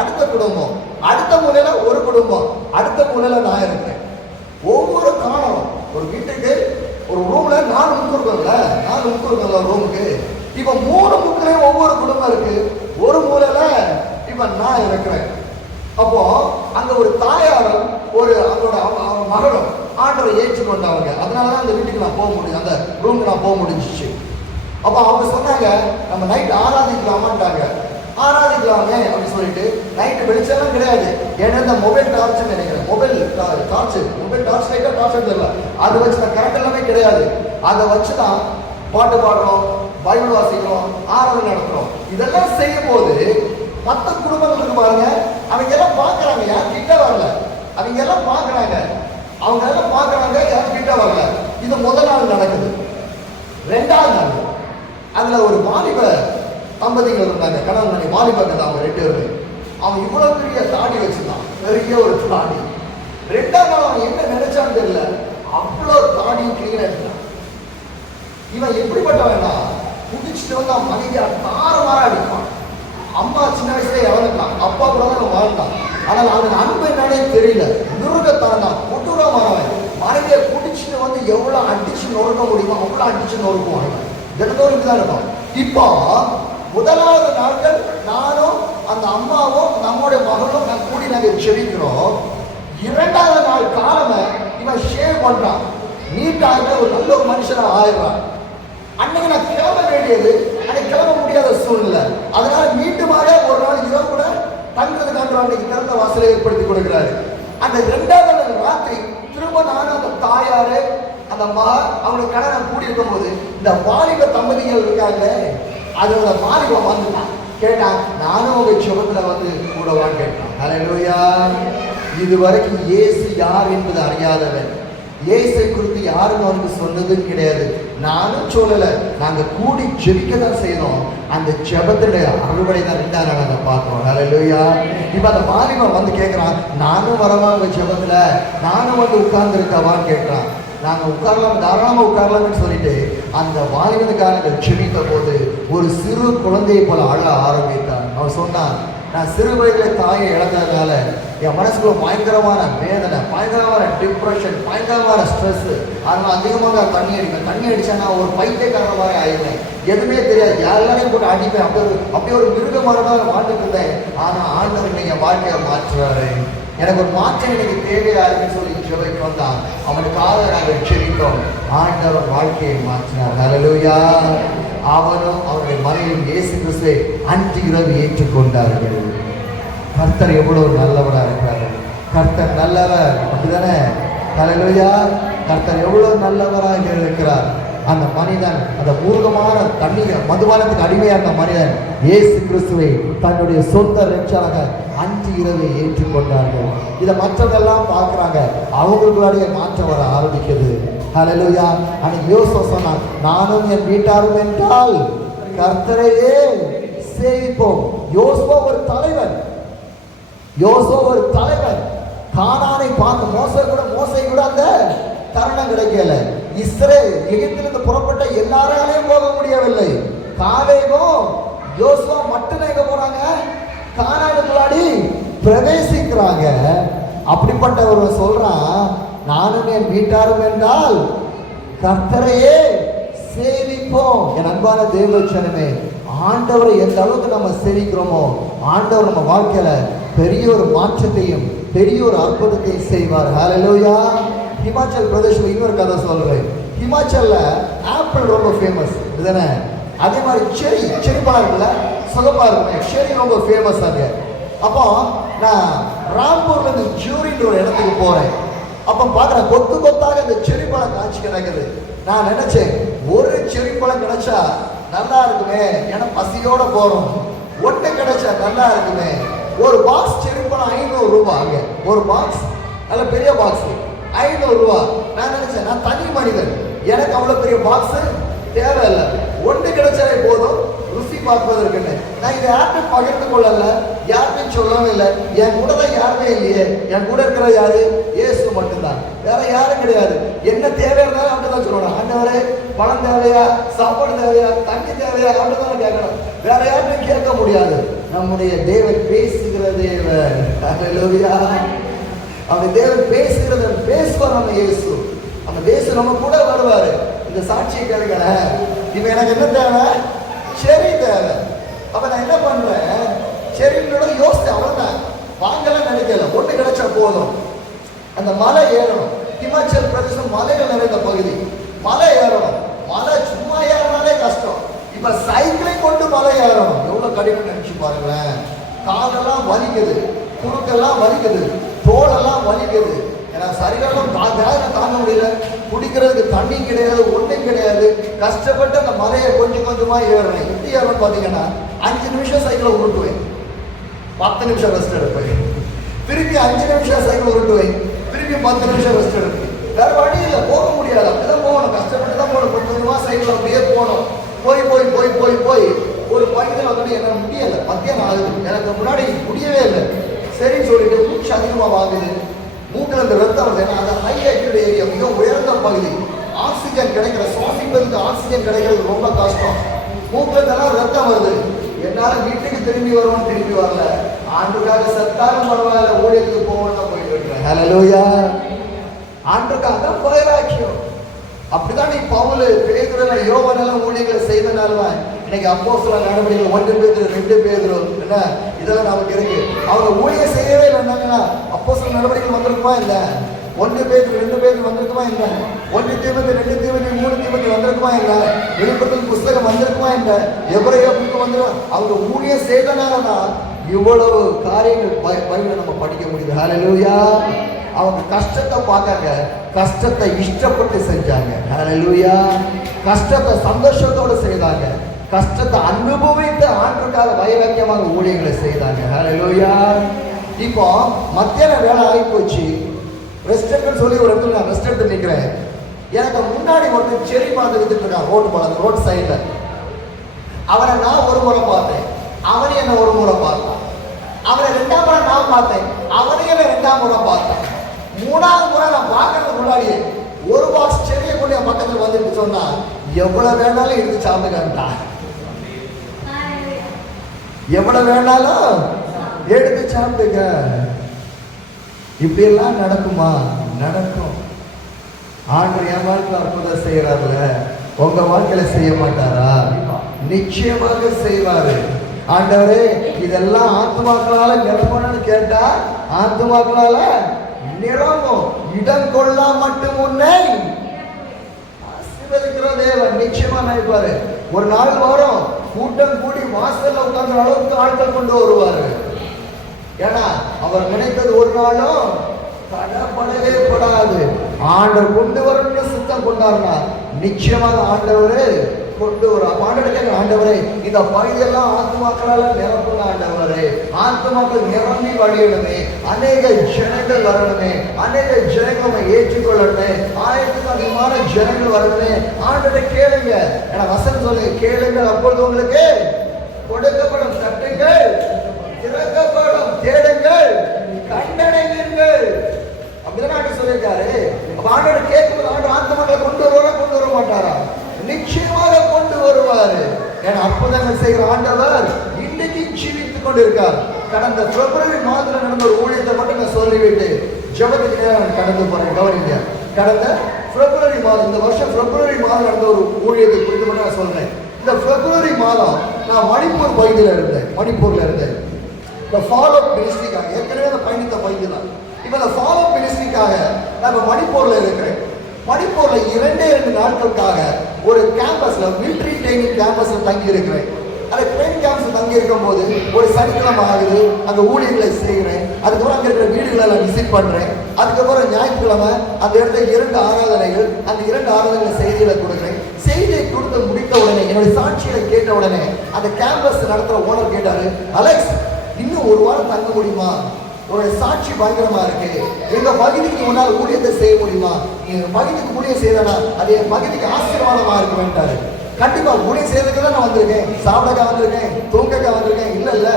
அடுத்த குடும்பம், அடுத்த மூலையில ஒரு குடும்பம், அடுத்த மூலையில நான் இருக்கேன். ஒவ்வொரு காலம் ஒரு வீட்டுக்கு ஒரு ரூம்ல 4 முக்கு இருக்குல்ல ரூமுக்கு. இப்ப 3 முக்குலயும் ஒவ்வொரு குடும்பம் இருக்கு, ஒரு மூலையில இப்ப நான் இருக்கிறேன். அப்போ அங்க ஒரு தாயாரும் ஒரு அவங்களோட மகளும் ஆண்டவரை ஏற்றுக்கொண்டவங்க, அதனாலதான் அந்த வீட்டுக்கு நான் போக முடியும், அந்த ரூமுக்கு நான் போக முடிஞ்சிச்சு. அப்போ அவங்க சொன்னாங்க, நம்ம நைட் ஆராதிக்கலாமான்ட்டாங்க. ஆராதிக்கலாமே அப்படின்னு சொல்லிட்டு நைட்டு வெளிச்செல்லாம் கிடையாது, ஏன்னா இந்த மொபைல் டார்ச் நினைக்கிறேன், மொபைல் டார்ச் லைட்டா டார்ச் தெரியல, அதை வச்சு நான் கரண்ட் எல்லாமே கிடையாது, அதை வச்சுதான் பாட்டு பாடுறோம், பைபிள் வாசிக்கிறோம், ஆராதனை நடத்துறோம். இதெல்லாம் செய்யும் போது மற்ற குடும்பங்களுக்கு பாருங்க, அவங்க எல்லாம் பாக்குறாங்க, யாரும் கிட்ட வரல, அவங்க எல்லாம் பாக்குறாங்க, யாரும் கிட்ட வரல. இது முதல் நாள் நடக்குது. 2ஆவது நாள் அதுல ஒரு வாலிப தம்பதிகள் இருந்தாங்க, கணவன் மனைவி, வாலிபர்கள் அவங்க 2 பேருமே. அவன் இவ்வளவு பெரிய தாடி வச்சிருந்தான், பெரிய ஒரு தாடி. 2ஆவது நாள் அவன் என்ன நினைச்சான்னு தெரியல, அவ்வளவு தாடியும் கிளீனா இருந்தான். இவன் எப்படிப்பட்டவனா, குடிச்சிட்டு வந்து அவன் மனைவியா தாறுமாறா அடிப்பான். அம்மா சின்ன வயசுல இறந்துட்டான், அப்பா கூட தான் வாழ்ந்தான். ஆனால் அவனுக்கு அன்பு என்னன்னே தெரியல, மிருகத்தான், கொடூரமானவன். மனைவியை குடிச்சிட்டு வந்து எவ்வளவு அடிச்சு நொறுக்க முடியுமோ அவ்வளவு அடிச்சு நொறுக்குவான், தினத்தோருக்கு தான் இருப்பான். இப்போ முதலாவது நாட்கள் நானும் அந்த அம்மாவும் நம்முடைய மகளும் நான் கூடி நாங்கள் செபிக்கிறோம். 2ஆவது நாள் காலமே இவன் ஷேவ் பண்றான், நீட்டாக ஒரு நல்ல ஒரு மனுஷனா ஆயிடுறான். அன்னைக்கு நான் கிளம்ப வேண்டியது, அன்னைக்கு கிளம்ப முடியாத சூழ்நிலை, அதனால மீண்டுமாக ஒரு நாள் இரவு கூட தங்குறதுக்காக அன்னைக்கு திறந்த வாசலை ஏற்படுத்தி கொடுக்கிறாரு. அந்த 2ஆவது நாள் ராத்திரி திரும்ப நானும் அந்த தாயாரு அந்த மகன் அவனுடைய கணவன் கூடி இருக்கும் போது இந்த வாலிப தம்பதிகள் இருக்காங்க, அதோட வாலிபம் வந்துட்டான், கேட்டான், நானும் உங்க ஜெபத்துல வந்து கூடவான்னு கேட்டான். ஹல்லேலூயா. இதுவரைக்கும் இயேசு யார் என்பது அறியாதவன், இயேசை குறித்து யாரும் அவனுக்கு சொன்னதும் கிடையாது, நானும் சொல்லல, நாங்க கூடி ஜெபிக்க தான் செய்தோம். அந்த ஜெபத்துடைய அறுவடை தான் 2ஆவது நாள் நாங்க பார்க்கிறோம். ஹல்லேலூயா. இப்ப அந்த வாலிபன் வந்து கேட்கிறான், நானும் வரவா உங்க ஜெபத்துல, நானும் வந்து உட்கார்ந்து இருக்கவான்னு கேட்கிறான். நாங்கள் உட்காரலாம், தாராளமாக உட்காரலாம்னு சொல்லிட்டு அந்த வாலிபனுக்காரங்க ஜெபித்த போது ஒரு சிறு குழந்தையை போல அழ ஆரம்பித்தான். அவன் சொன்னான், நான் சிறு வயதிலே தாயை இழந்ததுனால என் மனசுக்குள்ள பயங்கரமான வேதனை, பயங்கரமான டிப்ரெஷன், பயங்கரமான ஸ்ட்ரெஸ். அதனால் அதிகமாக தண்ணி அடிப்பேன். தண்ணி அடித்தா நான் ஒரு பைத்தியக்காரன மாதிரி ஆயிடுவேன். எதுவுமே தெரியாது, எல்லாரையும் போட்டு அடிப்பேன். அப்படியே ஒரு மிருகமாக தான் வாழ்ந்துட்டு இருந்தேன். ஆனால் ஆண்டவர் இன்னைக்கு என் வாழ்க்கையை மாற்றுவாரு. எனக்கு ஒரு மாற்றம் இன்னைக்கு தேவையா இருக்குன்னு சொல்லி ஜெபிக்க வந்தான். அவனுக்காக நாங்கள் செபித்தோம். ஆண்டவர் வாழ்க்கையை மாற்றினார். ஹல்லேலூயா. அவனும் அவருடைய மனைவியும் இயேசு கிறிஸ்துவை அன்று இரவு ஏற்றுக்கொண்டார்கள். கர்த்தர் எவ்வளவு நல்லவராக இருக்கிறார்கள். கர்த்தர் நல்லவர், அப்படிதானே? ஹல்லேலூயா. கர்த்தர் எவ்வளவு நல்லவராக இருக்கிறார். அந்த மனிதன், அந்த மூர்க்கமான தண்ணீர் மதுபானத்துக்கு அடிமையாக இருந்த மனிதன் இயேசு கிறிஸ்துவை தன்னுடைய சொந்த ரட்சகராக அன்று இரவை ஏற்றுக்கொண்டார்கள். இதை மற்றவங்கெல்லாம் பார்க்குறாங்க, அவங்களுடைய மாற்றம் வர ஆரம்பிக்குது. ஹல்லேலூயா. அன்னைக்கு யோசுவா சொன்னான், நானும் என் வீட்டாரும் என்றால் கர்த்தரையே சேவிப்போம். யோசுவா ஒரு தலைவன். யோசுவா ஒரு தலைவன். கானானை பார்க்க மோசை கூட அந்த தருணம் கிடைக்கல. இஸ்ரேல் எகிப்திலிருந்து புறப்பட்ட எல்லாராலையும் போக முடியவில்லை. காலேபும் யோசுவா மட்டும் எங்க போறாங்க? கானானுக்குள்ளாடி பிரவேசிக்கிறாங்க. அப்படிப்பட்ட ஒரு சொல்றான், நானும் என் வீட்டாரும் என்றால் கர்த்தரையே சேவிப்போம். என் அன்பான தேவச்சனமே, ஆண்டவரை எந்த அளவுக்கு நம்ம சேவிக்கிறோமோ ஆண்டவர் நம்ம வாழ்க்கையில பெரிய ஒரு மாற்றத்தையும் பெரிய ஒரு அற்புதத்தையும் செய்வார். ஹல்லேலூயா. ஹிமாச்சல் பிரதேசம் இன்னொரு கதை சொல்றேன். ஹிமாச்சல்ல ஆப்பிள் ரொம்ப ஃபேமஸ், இதுதானே? அதே மாதிரி செரி பழம் இருக்குல்ல, சுகப்பா இருக்கும், செரி ரொம்ப ஃபேமஸ் அங்கே. அப்போ நான் ராம்பூர்ல இருந்து ஜூரின்ற ஒரு இடத்துக்கு போறேன். அப்போ பார்க்குறேன், கொத்து கொத்தாக இந்த செரி பழம் காய்ச்சி கிடக்குது. நான் நினைச்சேன், ஒரு செரி பழம் கிடைச்சா நல்லா இருக்குமே, ஏன்னா பசியோட போறோம். ஒட்டு கிடைச்சா நல்லா இருக்குமே. ஒரு பாக்ஸ் செரி பழம் 500 ரூபாய். அங்கே ஒரு பாக்ஸ், நல்ல பெரிய பாக்ஸ், 500 ரூபாய். நான் நினைச்சேன், நான் தனி மனிதன், எனக்கு அவ்வளோ பெரிய பாக்ஸ் தேவையில்லை, ஒன்று கிடைச்சாலே போதும் ருசி பார்ப்பதற்குன்னு. நான் இதை யாருக்கும் பகிர்ந்து கொள்ளல, யாருக்கும் சொல்லவும் இல்லை. என் கூட தான் யாருமே இல்லையே. என் கூட இருக்கிற யாரு? இயேசு மட்டும்தான், வேற யாரும் கிடையாது. என்ன தேவை இருந்தாலும் அவன் தான் சொல்லணும். ஆண்டவரே, பணம் தேவையா, சாப்பாடு தேவையா, தண்ணி தேவையா, அவன் தான் கேட்கணும். வேற யாருமே கேட்க முடியாது. நம்முடைய தேவன் பேசுகிற தேவன். ஹல்லேலூயா. அவனுடைய தேவன் பேசுகிறத பேசுவார். நம்ம இயேசு, அந்த இயேசு நம்ம கூட வருவாரு. இந்த சாட்சியை கேளுங்க. இப்ப எனக்கு என்ன தேவை? செரி தேவை. அப்ப நான் என்ன பண்றேன்? செரியோட யோசிச்சேன், அவ்வளவுதான், வாங்கலாம் நினைக்கல, ஒண்ணு கிடைச்சா போதும். அந்த மலை ஏறணும். ஹிமாச்சல் பிரதேசம் மலைகள் நிறைந்த பகுதி. மலை ஏறணும். மலை சும்மா ஏறினாலே கஷ்டம். இப்ப சைக்கிளை கொண்டு மலை ஏறணும், எவ்வளவு கடினம் நினைச்சு பாருங்களேன். காலெல்லாம் வலிக்குது, குறுக்கெல்லாம் வலிக்குது, தோலெல்லாம் வலிக்குது. ஏன்னா சரீரம் தாங்க முடியல. குடிக்கிறதுக்கு தண்ணி கிடையாது, ஒன்றும் கிடையாது. கஷ்டப்பட்டு அந்த மலையை கொஞ்சம் கொஞ்சமா ஏறுறேன். எப்படி ஏறணும் பார்த்தீங்கன்னா, 5 நிமிஷம் சைக்கிளை உருட்டுவேன், 10 நிமிஷம் ரெஸ்ட் எடுப்பேன். திருப்பி 5 நிமிஷம் சைக்கிள் உருட்டுவேன், திருப்பி 10 நிமிஷம் ரெஸ்ட் எடுப்பேன். வேற வழி இல்லை, போக முடியாது. அப்படிதான் போகணும், கஷ்டப்பட்டு தான் போகணும். கொஞ்சம் கொஞ்சமா சைக்கிள் அப்படியே போகணும். போய் போய் போய் போய் போய் ஒரு பகுதியில் வந்து எனக்கு முடியலை. மத்தியானம் ஆகுது, எனக்கு முன்னாடி முடியவே இல்லை. சரின்னு சொல்லிட்டு மூச்சு அதிகமாக வாங்குது, மூக்கில் அந்த ரத்தம் வருது. ஏன்னா அந்த ஹை ஆக்டிவிட்டி ஏரியா, மிக உயர்ந்த பகுதி. ஆக்சிஜன் கிடைக்கிற, சுவாசிப்பதுக்கு ஆக்சிஜன் கிடைக்கிறது ரொம்ப கஷ்டம். மூக்கில் இருந்தெல்லாம் ரத்தம் வருது. என்னால் வீட்டுக்கு திரும்பி வருவோம், திரும்பி வரல. ஆண்டுக்காக செத்தாலும் பரவாயில்ல, ஊழியத்துக்கு போகணும்னு போயிட்டு இருக்கிறேன். ஹல்லேலூயா. ஆண்டுக்காக தான் வைராக்கியம். அப்படிதான் நீ பவுல், பேதுரு, யோவானெல்லாம் ஊழியர்களை செய்தனால்தான் இன்னைக்கு அப்போஸ்தலர் நடவடிக்கைகள் 1 பேதுரு 2 பேதுரு என்ன இதெல்லாம் நமக்கு இருக்கு. அவங்க ஊழியர் செய்யவே இல்லைன்னா அப்போஸ்தலர் நடவடிக்கைகள் வந்திருக்குமா இல்லை? 1 பேதுரு 2 பேதுரு வந்திருக்குமா இல்லை? 1 தீமோத்தேயு 2 தீமோத்தேயு 3 தீமோத்தேயு வந்திருக்குமா இல்லை? வெளிப்படுத்தல் புஸ்தகம் வந்திருக்குமா இல்லை? எபிரேய புக்கு வந்துடும். அவங்க ஊழியர் செய்தனாலதான் இவ்வளவு காரியங்கள் பைபிளை நம்ம படிக்க முடியுது. ஹல்லேலூயா. அவங்க கஷ்டத்தை பார்க்காங்க, கஷ்டத்தை இஷ்டப்பட்டு செஞ்சாங்க. ஹல்லேலூயா. கஷ்டத்தை சந்தோஷத்தோடு செய்தாங்க, கஷ்டத்தை அனுபவித்து ஆண்டுக்காக வைராக்கியமாக ஊழியர்களை செய்தாங்க. ஹல்லேலூயா. இப்போ மத்தியான வேலை ஆகி போச்சு, ரெஸ்ட் எடுன்னு சொல்லி ஒரு இடத்துல நான் ரெஸ்ட் எடுத்து நிற்கிறேன். எனக்கு முன்னாடி ஒருத்தர் செரி பழத்தை வித்துட்டு இருக்கான் ரோட் சைடில். அவனை நான் ஒரு முறை பார்த்தேன், அவனை என்ன ஒரு முறை பார்த்தான். அவனை 2ஆம் முறை நான் பார்த்தேன், அவனையும் 2ஆம் முறை பார்த்தேன். 3ஆவது முறை நான் பார்க்கறதுக்கு முன்னாடியே ஒரு பாக்ஸ் செடியை கொண்டு என் பக்கத்தில் வந்துட்டு சொன்னா, எவ்வளவு வேணாலும் எடுத்து சாப்பிட்டுக்கான்டா, எவ்வளவு வேணாலும் எடுத்து சாப்பிடுங்க. இப்படி எல்லாம் நடக்குமா? நடக்கும். ஆண்டவர் என் வாழ்க்கையில் அற்புதம் செய்யறாருல, உங்க வாழ்க்கையில செய்ய மாட்டாரா? நிச்சயமாக செய்வாரு. ஆண்டவரே இதெல்லாம் ஆத்துமாக்களால நிரம்பணும்னு கேட்டா ஆத்துமாக்களால நிரம்பும். இடம் கொள்ளா மட்டும் உன்னை ஆசீர்வதிக்கிற தேவன் நிச்சயமா நினைப்பாரு. ஒரு நாள் வரும், கூட்டம் கூடி வாசல்ல உட்கார்ந்த அளவுக்கு ஆட்கள் கொண்டு வருவாரு. ஏன்னா அவர் நினைத்தது ஒரு நாளும் தடப்படவே படாது. ஆண்டவர் கொண்டு வரணும்னு சுத்தம் கொண்டாருனா நிச்சயமாக ஆண்டவரு கொண்டு வரும். ஆண்டவரே இந்த பகுதியெல்லாம் ஆத்துமாக்களால நிரப்புங்க. ஆண்டவரே ஆத்துமாக்கள் நிரம்பி வழியணுமே, அநேக ஜனங்கள் வரணுமே, அநேக ஜனங்களை ஏற்றுக்கொள்ளணுமே, 1000க்கும் அதிகமான ஜனங்கள் வரணுமே. ஆண்டவரை கேளுங்க. ஏன்னா வசனம் சொல்லி கேளுங்கள் அப்பொழுது உங்களுக்கு கொடுக்கப்படும், தட்டுங்கள் திறக்கப்படும், தேடுங்கள் கண்டடைவீர்கள். அப்படிதான் ஆண்டு சொல்லியிருக்காரு. ஆண்டவர் கேட்கும்போது ஆண்டவர் ஆத்துமாக்களை கொண்டு வர மாட்டாரா? நிச்சயமாக கொண்டு வருவாரு. ஏன்னா அற்புதங்கள் செய்கிற ஆண்டவர் இன்னைக்கு ஜீவித்துக் கொண்டிருக்கார். கடந்த பிப்ரவரி மாதத்துல நடந்த ஒரு ஊழியத்தை மட்டும் நான் சொல்லிவிட்டு ஜெபத்துக்கு நான் கடந்து போறேன். கவனிங்க, கடந்த பிப்ரவரி மாதம், இந்த வருஷம் பிப்ரவரி மாதம் நடந்த ஒரு ஊழியத்தை குறித்து மட்டும் நான் சொல்றேன். இந்த பிப்ரவரி மாதம் நான் மணிப்பூர் பகுதியில் இருந்தேன். மணிப்பூர்ல இருந்தேன். இந்த ஃபாலோ மினிஸ்ட்ரிக்காக ஏற்கனவே அந்த பயணித்த பகுதி தான். இப்ப இந்த ஃபாலோ மினிஸ்ட்ரிக்காக நான் மணிப்பூர்ல இருக்கிறேன். மணிப்பூர்ல 2 நாட்களுக்காக ஒரு கேம்பஸ்ல, மிலிட்டரி ட்ரைனிங் கேம்பஸ்ல தங்கி இருக்கிறேன். அந்த ட்ரைனிங் கேம்பஸ்ல தங்கி இருக்கும் போது ஒரு சனிக்கிழமை ஆகுது, அந்த ஊழியர்களை செய்கிறேன். அதுக்கப்புறம் அங்க இருக்கிற வீடுகளை நான் விசிட் பண்றேன். அதுக்கப்புறம் ஞாயிற்றுக்கிழமை அந்த இடத்துல 2 ஆராதனைகள், அந்த 2 ஆராதனை செய்திகளை கொடுக்குறேன். செய்தியை கொடுத்து முடித்த உடனே, என்னுடைய சாட்சிகளை கேட்ட உடனே அந்த கேம்பஸ் நடத்துற ஓனர் கேட்டாரு, அலெக்ஸ் இன்னும் ஒரு வாரம் தங்க முடியுமா? ஒரு சாட்சி பயங்கரமா இருக்கு. எங்க பகுதிக்கு முன்னால் ஊழியத்தை செய்ய முடியுமா? எங்க பகுதிக்கு ஊழியம் செய்யறனா அது என் பகுதிக்கு ஆசீர்வாதமா இருக்கு வேண்டாரு. கண்டிப்பா ஊழியம் செய்யறதுக்கு தான் நான் வந்திருக்கேன், சாப்பிடக்கா வந்திருக்கேன், தூங்கக்கா வந்திருக்கேன், இல்ல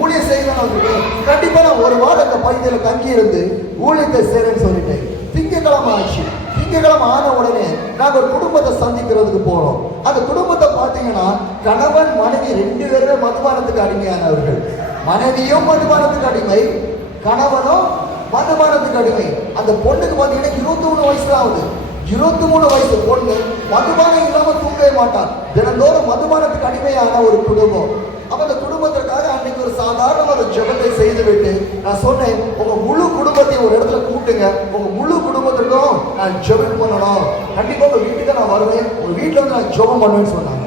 ஊழியம் செய்ய வந்திருக்கேன். கண்டிப்பா நான் ஒரு வாரம் அந்த பகுதியில தங்கி இருந்து ஊழியத்தை செய்யறேன்னு சொல்லிட்டேன். திங்கக்கிழமை ஆச்சு. திங்கக்கிழமை ஆன உடனே நாங்க ஒரு குடும்பத்தை சந்திக்கிறதுக்கு போறோம். அந்த குடும்பத்தை பார்த்தீங்கன்னா கணவன் மனைவி 2 பேருமே மதுபானத்துக்கு அடிமையானவர்கள். மனைவியும் மதுபானத்துக்கு அடிமை, கணவனும் மதுபானத்துக்கு அடிமை. அந்த பொண்ணுக்கு பார்த்தீங்கன்னா 23 வயசு தான் ஆகுது. 23 வயசு பொண்ணு மதுபானம் இல்லாம தூங்கவே மாட்டான். தினந்தோறும் மதுபானத்துக்கு அடிமையான ஒரு குடும்பம். அப்ப அந்த குடும்பத்திற்காக அன்னைக்கு ஒரு சாதாரண ஒரு ஜெபத்தை செய்து விட்டு நான் சொன்னேன், உங்க முழு குடும்பத்தையும் ஒரு இடத்துல கூட்டுங்க, உங்க முழு குடும்பத்திற்கும் நான் ஜெபம் பண்ணணும். கண்டிப்பா உங்க வீட்டுக்கு நான் வருவேன், உங்க வீட்டுல வந்து நான் ஜெபம் பண்ணுவேன்னு சொன்னாங்க.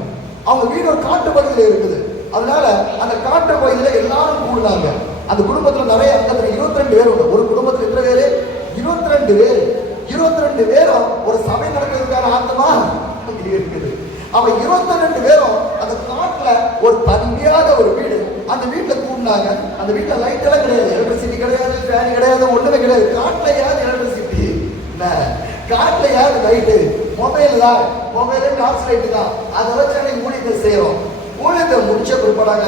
அவங்க வீடு ஒரு காட்டு பகுதியில இருக்குது. அதனால அந்த காட்டு பகுதியில எல்லாரும் கூடுனாங்க. அந்த குடும்பத்துல நிறைய அங்கத்துல 22 பேர் உண்டு. ஒரு குடும்பத்துல எத்தனை பேரு? 22 பேர். 22 பேரும் ஒரு சபை நடக்கிறதுக்கான ஆத்மா இருக்குது. அவன் 22 பேரும் அந்த காட்டுல ஒரு தனிமையான ஒரு வீடு, அந்த வீட்டுல கூடினாங்க. அந்த வீட்டுல லைட் எல்லாம் கிடையாது, எலக்ட்ரிசிட்டி கிடையாது, ஃபேன் கிடையாது, ஒண்ணுமே கிடையாது. காட்டுல யாரு எலக்ட்ரிசிட்டி? காட்டுல யாரு லைட்டு? மொபைல் தான், மொபைல் டார்ச் லைட்டு தான். அதை வச்சு அன்னைக்கு ஊழியத்தை செய்யறோம். ஊழியத்தை முடிச்ச பிற்பாடாக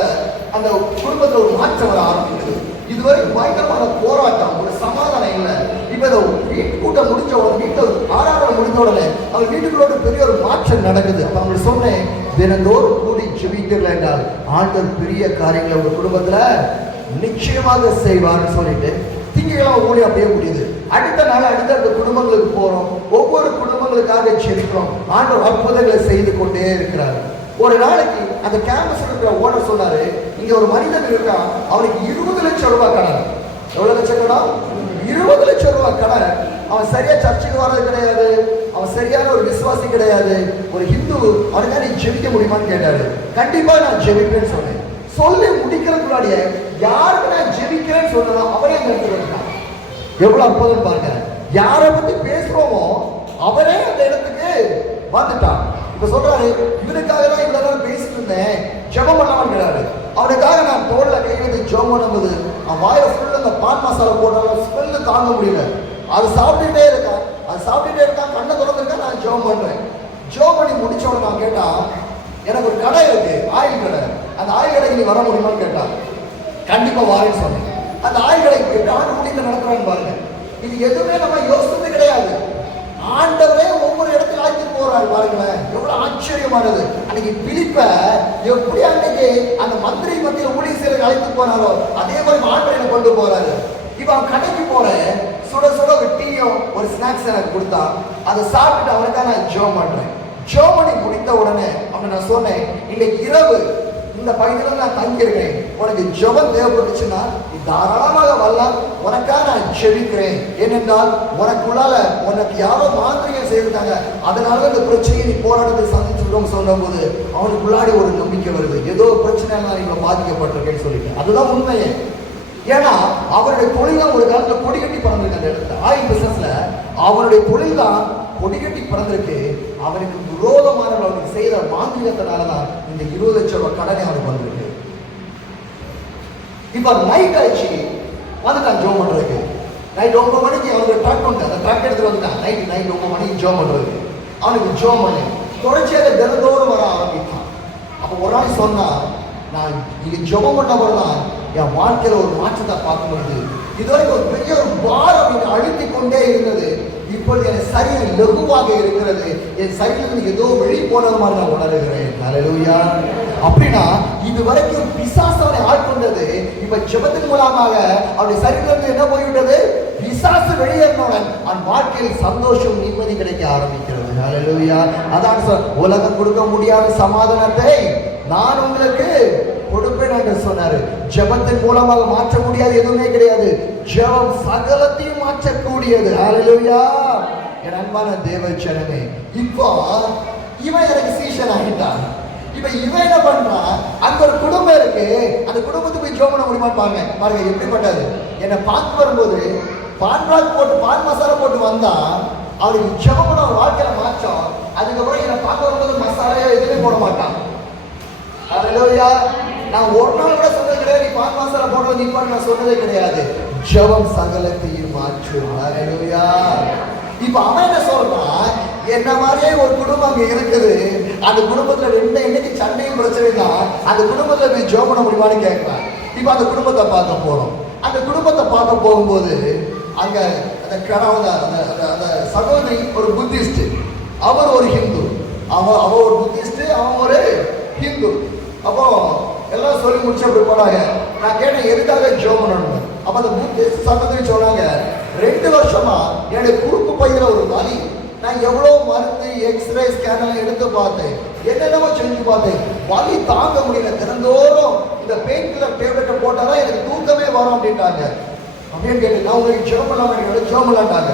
அந்த குடும்பத்துல ஒரு மாற்றம் வர ஆரம்பிக்குது. இதுவரை பயங்கரமான போராட்டம், ஒரு சமாதானம் இல்லை. இப்ப இந்த வீட்டு கூட்டம் முடிஞ்ச உடனே, வீட்டில் ஆராதனை முடிஞ்ச உடனே அவங்க வீட்டுகளோட பெரிய ஒரு மாற்றம் நடக்குது. அப்ப அவங்களுக்கு சொன்னேன், தினந்தோறும் கூடி ஜெபிக்கிறீர்கள் என்றால் ஆண்டவர் பெரிய காரியங்களை உங்க குடும்பத்துல நிச்சயமாக செய்வார்னு சொல்லிட்டு திங்கக்கிழமை ஊழியம் அப்படியே முடியுது. அடுத்த நாள் அடுத்த குடும்பங்களுக்கு போறோம். ஒவ்வொரு குடும்பங்களுக்காக ஜெபிக்கிறோம். ஆண்டவர் அற்புதங்களை செய்து கொண்டே இருக்கிறார். ஒரு நாளைக்கு அந்த கேம்பஸ் இருக்கிற ஓனர் சொன்னாரு, இங்க ஒரு மனிதன் இருக்கான், அவனுக்கு 20 லட்சம் ரூபாய் கடன். எவ்வளவு லட்சம் கடன்? 20 லட்சம் ரூபாய் கடன். அவன் சரியா சர்ச்சுக்கு வர்றது கிடையாது, அவன் சரியான ஒரு விசுவாசி கிடையாது, ஒரு ஹிந்து. அவனுக்காக நீ ஜெபிக்க முடியுமான்னு கேட்டாரு. கண்டிப்பா நான் ஜெபிப்பேன்னு சொன்னேன். சொல்லி முடிக்கிறதுக்கு முன்னாடியே யாருக்கு நான் ஜெபிக்கிறேன்னு சொன்னோம் அவரே அந்த இடத்துல இருக்கான். எவ்வளவு அற்புதம் பாருங்க. யாரை பத்தி பேசுறோமோ அவரே அந்த இடத்துக்கு வந்துட்டான். இப்ப சொல்றாரு, இவனுக்காக தான் இவ்வளவு நேரம் பேசிட்டு இருந்தேன், ஜெபம் பண்ணாமங்கிறாரு. அவனுக்காக நான் தோல்ல கை வைத்து ஜெபம் பண்ணும்போது அவன் வாயில ஃபுல்லா அந்த பான் மசாலா போட்டாலும் ஸ்மெல்லு தாங்க முடியல. அது சாப்பிட்டுட்டே இருக்கான், கண்ணை திறந்துருக்கா. நான் ஜெபம் பண்றேன். ஜெபம் பண்ணி முடிச்சவன் நான் கேட்டான், எனக்கு ஒரு கடை இருக்கு, ஆயில் கடை, அந்த ஆயில் கடைக்கு நீ வர முடியுமான்னு கேட்டான். கண்டிப்பா வாரேன்னு சொன்னேன். அந்த ஆயில் கடைக்கு 8 ஆண்டு ஊழியத்தை நடத்துறான்னு பாருங்க. இது எதுவுமே நம்ம யோசிச்சது கிடையாது. ஆண்டவரே ஒவ்வொரு இடத்துல அழைத்து போறாரு. பாருங்களேன் எவ்வளவு ஆச்சரியமானது. அன்னைக்கு பிலிப்ப எப்படி அன்னைக்கு அந்த மந்திரி மத்தியில் ஊழியர் அழைத்து போனாரோ அதே மாதிரி ஆண்டவரை கொண்டு போறாரு. இப்ப அவன் கடைக்கு போறேன், சுட சுட ஒரு டீயும் ஒரு ஸ்நாக்ஸ் எனக்கு கொடுத்தான். அதை சாப்பிட்டு அவனுக்காக நான் ஜெபம் பண்றேன். ஜெபம் பண்ணி முடித்த உடனே அவன் நான் சொன்னேன், இன்னைக்கு இரவு இந்த பகுதியில் நான் தங்கியிருக்கேன், உனக்கு ஜெபம் தேவைப்பட்டுச்சுன்னா நீ தாராளமாக வரலாம், உனக்காக நான் ஜெபிக்கிறேன். ஏனென்றால் உனக்குள்ளால உனக்கு யாரோ மாந்திரிகம் செய்திருக்காங்க, அதனால இந்த பிரச்சனையை நீ போராட்டத்தை சந்திச்சுட்டோம் சொன்ன போது அவனுக்குள்ளாடி ஒரு நம்பிக்கை வருது, ஏதோ பிரச்சனை நீங்க பாதிக்கப்பட்டிருக்கேன்னு சொல்லிட்டு. அதுதான் உண்மையே. ஏன்னா அவருடைய தொழில் தான் ஒரு காலத்துல கொடி கட்டி பறந்திருக்கு. அந்த இடத்துல ஆயில் பிசினஸ்ல அவருடைய தொழில் தான் கொடி கட்டி பறந்திருக்கு. அவனுக்கு விரோதமான அவனுக்கு செய்த மாந்திரிகத்தினாலதான் இந்த 20 லட்சம் ரூபாய் கடனை அவனுக்கு வந்திருக்கு. இப்ப நைட் ஆயிடுச்சு, வந்துட்டான் ஜோம் பண்றதுக்கு. நைட் 9 மணிக்கு அவனுக்கு ட்ரக் உண்டு, அந்த ட்ரக் எடுத்துட்டு வந்துட்டான். நைட் 9 மணிக்கு ஜோம் பண்றதுக்கு. அவனுக்கு ஜோம் பண்ணு தொடர்ச்சியாக தினந்தோறும் வர ஆரம்பித்தான். அப்ப ஒரு நாள் சொன்னா, நான் நீங்க ஜெபம் பண்ணவர்தான் என் வாழ்க்கையில ஒரு மாற்றத்தை பார்க்க முடியுது. இதுவரைக்கும் ஒரு பெரிய ஒரு பாரம் எனக்கு அழுத்தி கொண்டே இருந்தது, இப்பொழுது என் சரீரம் லகுவாக இருக்கிறது, என் சரீரத்தில் ஏதோ வெளி போனது மாதிரி நான் உணர்கிறேன். ஹல்லேலூயா. அப்படின்னா இதுவரைக்கும் பிசாசு அவனை ஆட்கொண்டது, இப்ப ஜெபத்தின் மூலமாக அவனுடைய சரீரத்தில் என்ன போய்விட்டது, பிசாசு வெளியேறினவுடன் அவன் வாழ்க்கையில் சந்தோஷம் நிம்மதி கிடைக்க ஆரம்பிக்கிறது. ஹல்லேலூயா. அதான் சார், உலகம் கொடுக்க முடியாத சமாதானத்தை நான் உங்களுக்கு கொடுப்பேன் என்று சொன்னாரு. ஜெபத்தின் மூலமாக மாற்ற முடியாது எதுவுமே கிடையாது. ஜெபம் சகலத்தையும் மாற்றக்கூடியது. ஹல்லேலூயா. என் அன்பான தேவ ஜனமே, இப்போ இவன் எனக்கு சீஷன் ஆகிட்டான். இப்ப இவன் என்ன பண்றான், அங்க ஒரு குடும்பம் இருக்கு, அந்த குடும்பத்துக்கு போய் ஜெபம் பண்ண முடியுமான்னு பாருங்க. பாருங்க எப்படிப்பட்டது. என்னை பார்த்து வரும்போது பான்ராக் போட்டு பான் மசாலா போட்டு வந்தா அவருக்கு ஜெபம் பண்ண ஒரு வாழ்க்கையில மாற்றம். அதுக்கப்புறம் என்னை பார்க்க வரும்போது மசாலையோ எதுவுமே போட மாட்டான். ஹல்லேலூயா. நான் ஒரு நாள் கூட சொன்னது கிடையாது, நீ பான் மசாலா போடுறது நிப்பான்னு நான் சொன்னதே கிடையாது. ஜெபம் சகலத்தையும் மாற்றும். ஹல்லேலூயா. இப்ப அவன் என்ன சொல்றான், என்ன மாதிரியே ஒரு குடும்பம் அங்க இருக்குது, அந்த குடும்பத்துல இன்னைக்கு சண்டையும் பிரச்சனை தான், அந்த குடும்பத்துல போய் ஜெபம் பண்ண முடியுமான்னு கேட்கிறான். இப்ப அந்த குடும்பத்தை பார்க்க போறோம். அந்த குடும்பத்தை பார்க்க போகும்போது அங்க அந்த கணவன் அந்த சகோதரி ஒரு புத்திஸ்ட், அவர் ஒரு ஹிந்து. அவ ஒரு புத்திஸ்ட், அவன் ஒரு ஹிந்து. அப்போ எல்லாம் சொல்லி முடிச்ச அப்படி போனாங்க. நான் கேட்டேன் எதுக்காக ஜெபம் பண்ணணும். அப்ப அந்த புத்திஸ்ட் சகோதரி சொன்னாங்க, 2 வருஷமா என்னுடைய குறுக்கு பையில ஒரு வலி, நான் எவ்வளவு மருந்து எக்ஸ்ரே ஸ்கேன் எடுத்து பார்த்தேன், என்னென்னமோ செஞ்சு பார்த்தேன், வலி தாங்க முடியல, தினந்தோறும் இந்த பெயின் கில்லர் டேப்லெட்டை போட்டாதான் எனக்கு தூக்கமே வரும் அப்படின்ட்டாங்க. அப்படின்னு கேட்டு நான் உங்களுக்கு ஜெபம் பண்ணாம ஜெபம் பண்ணாட்டாங்க.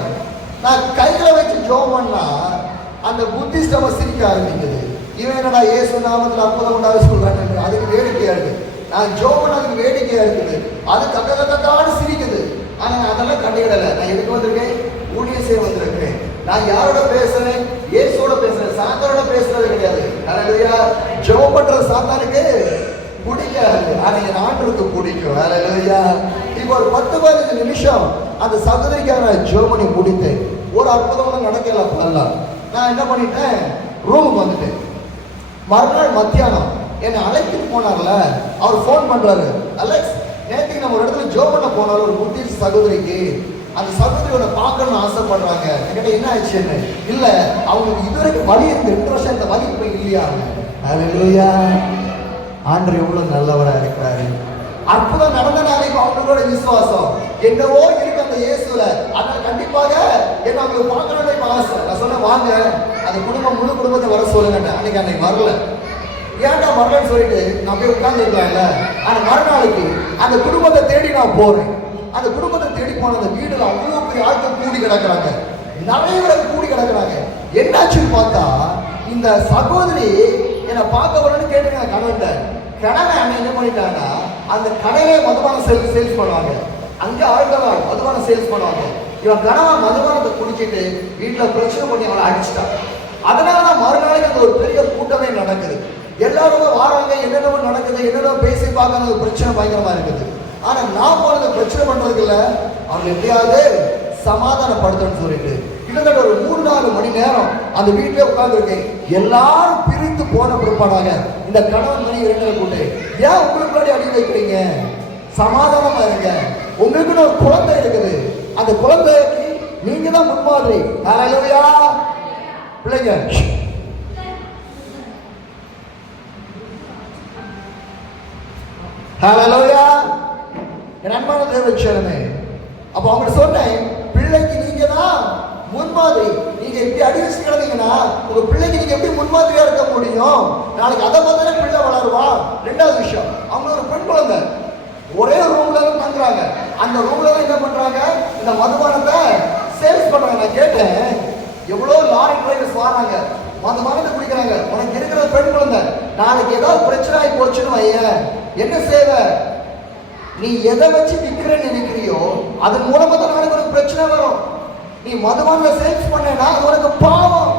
நான் கையில வச்சு ஜெபம் பண்ணா அந்த புத்திஸ்ட் அவன் சிரிக்க ஆரம்பிக்குது. இவன் என்னடா இயேசு நாமத்தில் அற்புதம் உண்டாக சொல்றாங்க, அதுக்கு வேடிக்கையா இருக்கு. நான் ஜெபம் பண்ண அதுக்கு வேடிக்கையா இருக்குது, அது கக்கன்னு சிரிக்குது. ஆனா அதெல்லாம் கண்டுகிடல. நான் எதுக்கு வந்திருக்கேன், ஊழியம் செய்ய வந்திருக்கேன். நான் யாரோட பேசுறேன், இயேசுவோட பேசுறேன், சாத்தானோட பேசுறது கிடையாது. ஹல்லேலூயா. ஜெபம் பண்றது சாத்தானுக்கு பிடிக்காது, ஆனா என் ஆண்டவருக்கு பிடிக்கும். ஹல்லேலூயா. இப்போ ஒரு 10-15 நிமிஷம் அந்த சகோதரிக்காக நான் ஜெபம் பண்ணி முடித்தேன். ஒரு அற்புதம் நடக்கல. பண்ணலாம். நான் என்ன பண்ணிட்டேன், ரூமுக்கு வந்துட்டேன். மறுநாள் மத்தியானம் என்னை அழைத்துட்டு போனார்ல, அவர் ஃபோன் பண்றாரு, அலெக்ஸ் நேற்றுக்கு நம்ம ஒரு இடத்துல ஜெபம் பண்ண போனாலும் ஒரு புத்திஸ்ட் சகோதரிக்கு, அந்த சகோதரியோட பார்க்கணும்னு ஆசைப்படுறாங்க. என்கிட்ட என்ன ஆச்சுன்னு, இல்ல அவங்களுக்கு இதுவரைக்கும் வலி இருந்து 2 வருஷம் இந்த வலி போய் இல்லையா. ஹல்லேலூயா. ஆண்டவர் எவ்வளவு நல்லவரா இருக்கிறாரு. அற்புதம் நடந்த நாளைக்கு அவங்களோட விசுவாசம் என்னவோ இருக்கு அந்த இயேசுல. அதனால கண்டிப்பாக என்ன அவங்களுக்கு பார்க்கணும்னு ஆசை. நான் சொன்னேன் வாங்க, அந்த குடும்பம் முழு குடும்பத்தை வர சொல்லுங்க. அன்னைக்கு வரல. ஏன்டா வரலன்னு சொல்லிட்டு நான் போய் உட்கார்ந்து இருக்கலாம்ல. ஆனா மறுநாளைக்கு அந்த குடும்பத்தை தேடி நான் போறேன். அந்த குடும்பத்தை தேடி போன அந்த வீடுல அவ்வளவு பெரிய ஆட்கள் கூடி கிடக்குறாங்க, நிறைய பேர் கூடி கிடக்குறாங்க. என்னாச்சுன்னு பார்த்தா இந்த சகோதரி என்னை பார்க்க வரணும்னு கேட்டுங்க கணவன்ட்ட. கணவன் அண்ணன் என்ன பண்ணிட்டாங்கன்னா அந்த கடையிலே மதுபான சேல்ஸ் பண்ணுவாங்க, அங்க ஆழ்ந்தவாள் மதுபான சேல்ஸ் பண்ணுவாங்க. இவன் கணவன் மதுபானத்தை குடிச்சிட்டு வீட்டுல பிரச்சனை பண்ணி அவளை அடிச்சுட்டான். அதனாலதான் மறுநாளைக்கு அந்த ஒரு பெரிய கூட்டமே நடக்குது. எல்லாருமே வாராங்க, என்னென்னவோ நடக்குது, என்னென்ன பேசி பார்க்க பிரச்சனை பயங்கரமா இருக்குது. ஆனா நான் போனது பிரச்சனை பண்றதுக்கு இல்ல, அவங்க எப்படியாவது சமாதானப்படுத்தணும்னு சொல்லிட்டு கிட்டத்தட்ட ஒரு 3-4 மணி நேரம் அந்த வீட்டிலே உட்கார்ந்து இருக்கேன். எல்லாரும் பிரித்து போன பிற்பாடாக இந்த கணவன் மணி 2 கூட்டு, ஏன் உங்களுக்கு முன்னாடி அடி வைக்கிறீங்க, சமாதானமா இருங்க, உங்களுக்குன்னு ஒரு குழந்தை இருக்குது, அந்த குழந்தைக்கு நீங்க தான் முன்மாதிரி. ஹல்லேலூயா. பிள்ளைங்க ஹல்லேலூயா. என் அன்பான தேவச்சனமே, அப்ப அவங்க சொன்னேன், பிள்ளைக்கு நீங்க தான் முன்மாதிரி. நீங்க எப்படி அடிவச்சு கிடந்தீங்கன்னா உங்க பிள்ளைக்கு நீங்க எப்படி முன்மாதிரியா இருக்க முடியும்? நாளைக்கு அதை பார்த்தாலே பிள்ளை வளருவா. ரெண்டாவது விஷயம், அவங்க ஒரு பெண் குழந்தை ஒரே ரூம்ல தான் தங்குறாங்க. அந்த ரூம்ல தான் என்ன பண்றாங்க? இந்த மதுபானத்தை சேல்ஸ் பண்றாங்க. நான் கேட்டேன், எவ்வளவு லாரி டிரைவர்ஸ் வராங்க, மதுபானத்தை குடிக்கிறாங்க. உனக்கு இருக்கிற பெண் குழந்தை நாளைக்கு ஏதாவது பிரச்சனை ஆகி போச்சுன்னு வையன், என்ன செய்வ? நீ எதை வச்சு விற்கிறேன்னு நினைக்கிறியோ அதன் மூலமா தான் நாளைக்கு உனக்கு பிரச்சனை வரும். நீ மதுபான சேல்ஸ் பண்ணா அது உனக்கு பாவம்,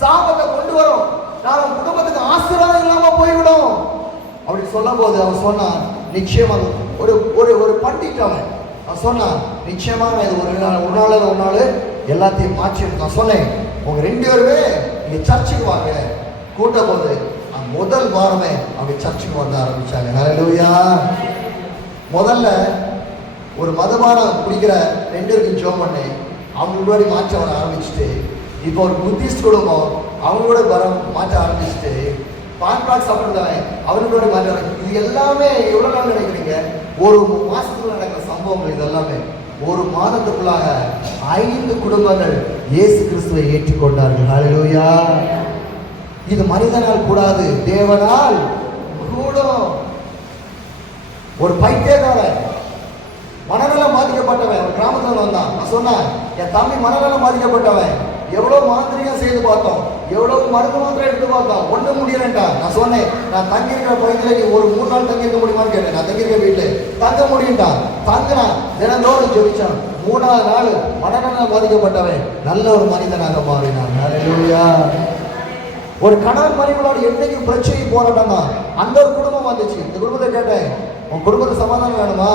சாபத்தை கொண்டு வரும். நான் உன் குடும்பத்துக்கு ஆசீர்வாதம் இல்லாம போய்விடும். அப்படி சொல்லும் போது அவன் சொன்னான், நிச்சயமா ஒரு ஒரு ஒரு பண்டிட் அவன் சொன்னான், நிச்சயமா இது ஒரு நாள் எல்லாத்தையும் மாற்றி. நான் சொன்னேன், உங்க 2 பேருமே நீங்க சர்ச்சுக்கு வாங்க. கூட்ட போது முதல் வாரமே அவங்க சர்ச்சுக்கு வந்து ஆரம்பிச்சாங்க. ஹல்லேலூயா. முதல்ல ஒரு மதுபானம் குடிக்கிற 2 பேருக்கு ஜெபம் பண்ணேன். அவங்களோட மாற்ற வர ஆரம்பிச்சுட்டு, இப்போ ஒரு புத்திஸ்ட் குடும்பம் அவங்களோட வர மாற்ற ஆரம்பிச்சுட்டு, பான்பாக் சாப்பிடுறவன் அவங்களோட மாற்ற. இது எல்லாமே எவ்வளவு நாள் நினைக்கிறீங்க? ஒரு மாசத்துல நடக்கிற சம்பவங்கள். இது எல்லாமே ஒரு மாதத்துக்குள்ளாக 5 குடும்பங்கள் இயேசு கிறிஸ்துவை ஏற்றுக்கொண்டார்கள். ஹல்லேலூயா. இது மனிதனால் கூடாது, தேவனால் கூடும். ஒரு பைத்தியக்காரன் மனநலம் பாதிக்கப்பட்டவன் ஒரு கிராமத்துல வந்தான். நான் சொன்னேன், என் தம்பி மனநலம் பாதிக்கப்பட்டவன், எவ்வளவு மாத்திரையும் செய்து பார்த்தோம், எவ்வளவு மருந்து மாத்திரை எடுத்து பார்த்தோம், ஒன்றும் முடியலன்டா. நான் சொன்னேன், நான் தங்கியிருக்கிற பகுதியில நீ ஒரு 3 நாள் தங்கியிருக்க முடியுமான்னு கேட்டேன். நான் தங்கியிருக்க வீட்டுல தங்க முடியும்டா. தங்கினான், தினந்தோடு ஜெபிச்சான். 3ஆவது நாள் மனநலம் பாதிக்கப்பட்டவன் நல்ல ஒரு மனிதனாக மாறினான். ஹல்லேலூயா. ஒரு கணவன் மனைவியோட என்னைக்கும் பிரச்சனை போராட்டம் தான். அந்த ஒரு குடும்பம் வந்துச்சு. இந்த குடும்பத்தை கேட்டேன், உன் குடும்பத்துக்கு சமாதானம் வேணுமா?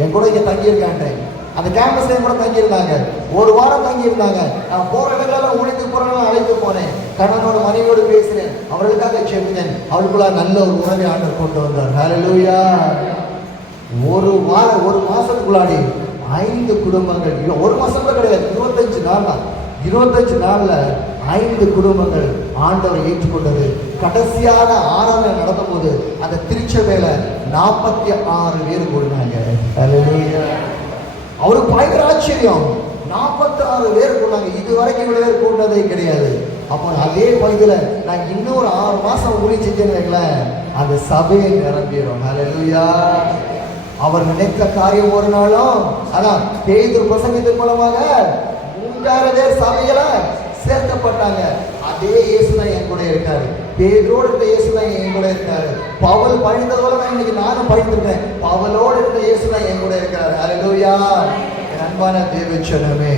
என் கூட இங்கே தங்கியிருக்கேன். அந்த கேம்பஸ்லையும் கூட தங்கியிருந்தாங்க. 1 வாரம் தங்கியிருந்தாங்க. நான் போற இடங்களெல்லாம் ஊழியத்துக்கு போறவங்க அழைத்து போனேன். கணவனோட மனைவியோடு பேசினேன், அவர்களுக்காக செபித்தேன். அவளுக்குள்ள நல்ல ஒரு உறவை ஆண்டவர் கொண்டு வந்தார். ஹல்லேலூயா. ஒரு மாசத்துக்குள்ளாடி 5 குடும்பங்கள், 1 மாசம் கூட கிடையாது, 25 நாள் தான். 25 நாள்ல 5 குடும்பங்கள் ஆண்டவரை ஏற்றுக்கொண்டது. கடைசியான ஆராதனை நடத்தும் போது அந்த திருச்சபையில 46 பேர் கூடினாங்க. அவருக்கு பயங்கர ஆச்சரியம். 46 பேர் கூடாங்க. இதுவரைக்கும் இவ்வளவு பேர் கூடதே கிடையாது. அப்போ அதே பகுதியில நான் இன்னொரு 6 மாசம் ஊழியம் செஞ்சேன்னு அந்த சபையை நிரம்பிடும். ஹல்லேலூயா. அவர் நினைத்த காரியம் ஒரு நாளும், அதான் பேதுரு பிரசங்கத்தின் மூலமாக 3000 பேர் சபையில சேர்க்கப்பட்டாங்க. அதே இயேசுதான் என் கூட இருக்காரு. பேதுரோடு இருந்த இயேசுதான் என் கூட இருக்காரு. பவுல் பழிந்ததோட நான் இன்னைக்கு நானும் பழிந்திருக்கேன். பவுலோடு இருந்த இயேசுதான் என் கூட இருக்காரு. ஹல்லேலூயா. என் அன்பான தேவச்சனமே,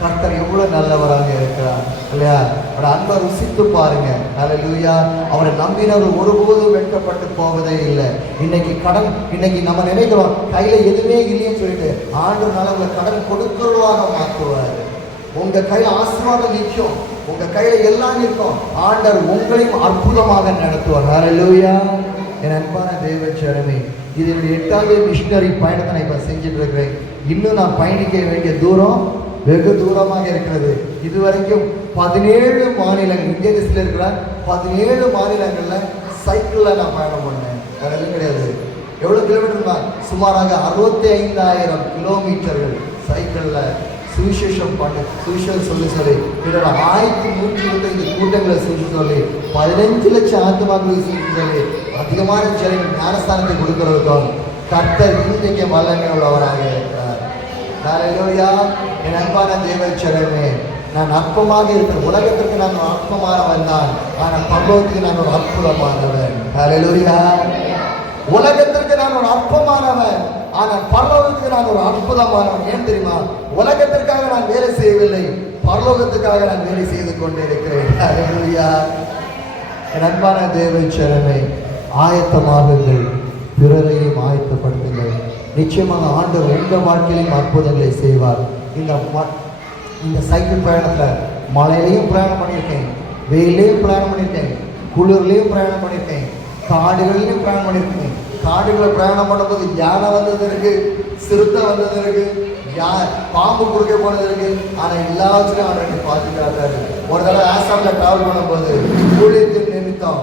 கர்த்தர் எவ்வளவு நல்லவராக இருக்கிறார் இல்லையா? அவரோட அன்பை ருசித்து பாருங்க. ஹல்லேலூயா. அவரை நம்பினவர் ஒருபோதும் வெட்கப்பட்டு போவதே இல்லை. இன்னைக்கு நம்ம நினைக்கிறோம் கையில எதுவுமே இல்லைன்னு சொல்லிட்டு, ஆண்டவரால உங்க கடன் கொடுக்கிறவராக மாற்றுவார். உங்க கையில ஆசீர்வாதம் நிற்கும், உங்க கையில எல்லாம் நிற்கும். ஆண்டவர் உங்களையும் அற்புதமாக நடத்துவார். ஹல்லேலூயா. என் அன்பான தேவச்சனமே, இது என்னுடைய 8வது மிஷனரி பயணத்தை நான் இப்ப செஞ்சுட்டு இருக்கிறேன். இன்னும் நான் பயணிக்க வேண்டிய தூரம் வெகு தூரமாக இருக்கிறது. இதுவரைக்கும் 17 மாநிலங்கள், இந்திய தேசத்தில் இருக்கிற 17 மாநிலங்கள்ல சைக்கிள்ல நான் பயணம் பண்ணேன். வேற எதுவும் கிடையாது. எவ்வளவு கிலோமீட்டர் தான்? சுமாராக 65,000 கிலோமீட்டர்கள் சைக்கிள்ல சுவிசேஷம் சொல்லி 1125 கூட்டங்களை சொல்லி 15 லட்சம் ஆத்மாக்களை சொல்லி அதிகமான ஜனங்கள் ஞானஸ்தானத்தை கொடுக்கிறதுக்கும் கர்த்தர் இன்றைக்கு வல்லமை உள்ளவராக இருக்கிறார். ஹல்லேலூயா. என் அன்பான தேவச்சனமே, நான் அற்பமாக இருக்கிற உலகத்திற்கு நான் ஒரு அற்பமானவன் தான், ஆனால் பரலோகத்துக்கு நான் ஒரு அற்புதமானவன். ஹல்லேலூயா. உலகத்திற்கு நான் ஒரு அற்பமானவன், ஆனால் பரலோகத்துக்கு நான் ஒரு அற்புதமானவன். ஏன் தெரியுமா? உலகத்திற்காக நான் வேலை செய்யவில்லை, பரலோகத்துக்காக நான் வேலை செய்து கொண்டிருக்கிறேன். ஹல்லேலூயா. என் அன்பான தேவச்சனமே, ஆயத்தமாகுங்கள், பிறரையும் ஆயத்தப்படுத்துங்கள். நிச்சயமாக ஆண்டவர் உங்கள் வாழ்க்கையிலும் அற்புதங்களை செய்வார். இந்த சைக்கிள் பயணத்தில் மழையிலையும் பிரயாணம் பண்ணியிருக்கேன், வெயிலையும் பிரயாணம் பண்ணியிருக்கேன், குளிர்லையும் பிரயாணம் பண்ணியிருக்கேன், காடுகளிலையும் பிரயாணம் பண்ணியிருக்கேன். காடுகளை பிரயாணம் பண்ணும்போது யானை வந்தது இருக்கு, சிறுத்தை வந்தது இருக்கு, யார் பாம்பு குறுக்க போனது இருக்கு, ஆனா எல்லாவற்றையும் ஆண்டவர் பாதுகாத்தாரு. ஒரு தடவை ஆசாம்ல டிராவல் பண்ணும்போது ஊழியத்தின் நிமித்தம்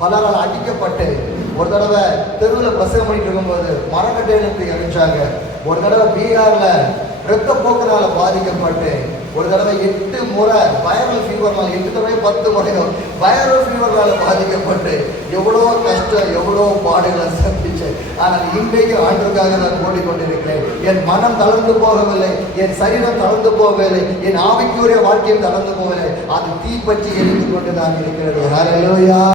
பலரால் அடிக்கப்பட்டு, ஒரு தடவை தெருவில் பிரசவம் பண்ணிட்டு இருக்கும்போது மரக்கட்டையிலிருந்து இறந்தாங்க. ஒரு தடவை பீகார்ல இரத்த போக்குனால பாதிக்கப்பட்டு, ஒரு தடவை 8 முறை வைரல் ஃபீவர்னால, 8 தடவை 10 முறையோ வைரல் ஃபீவர்னால பாதிக்கப்பட்டு எவ்வளோ கஷ்டம், எவ்வளோ பாடுகளை சந்திச்சேன். ஆனால் இன்றைக்கு ஆண்டவருக்காக நான் ஓடிக்கொண்டிருக்கிறேன். என் மனம் தளர்ந்து போகவில்லை, என் சரீரம் தளர்ந்து போகவில்லை, என் ஆவிக்குரிய வாழ்க்கையும் தளர்ந்து போகவில்லை. அது தீப்பற்றி எரிந்து கொண்டு தான் இருக்கிறது. ஹல்லேலூயா.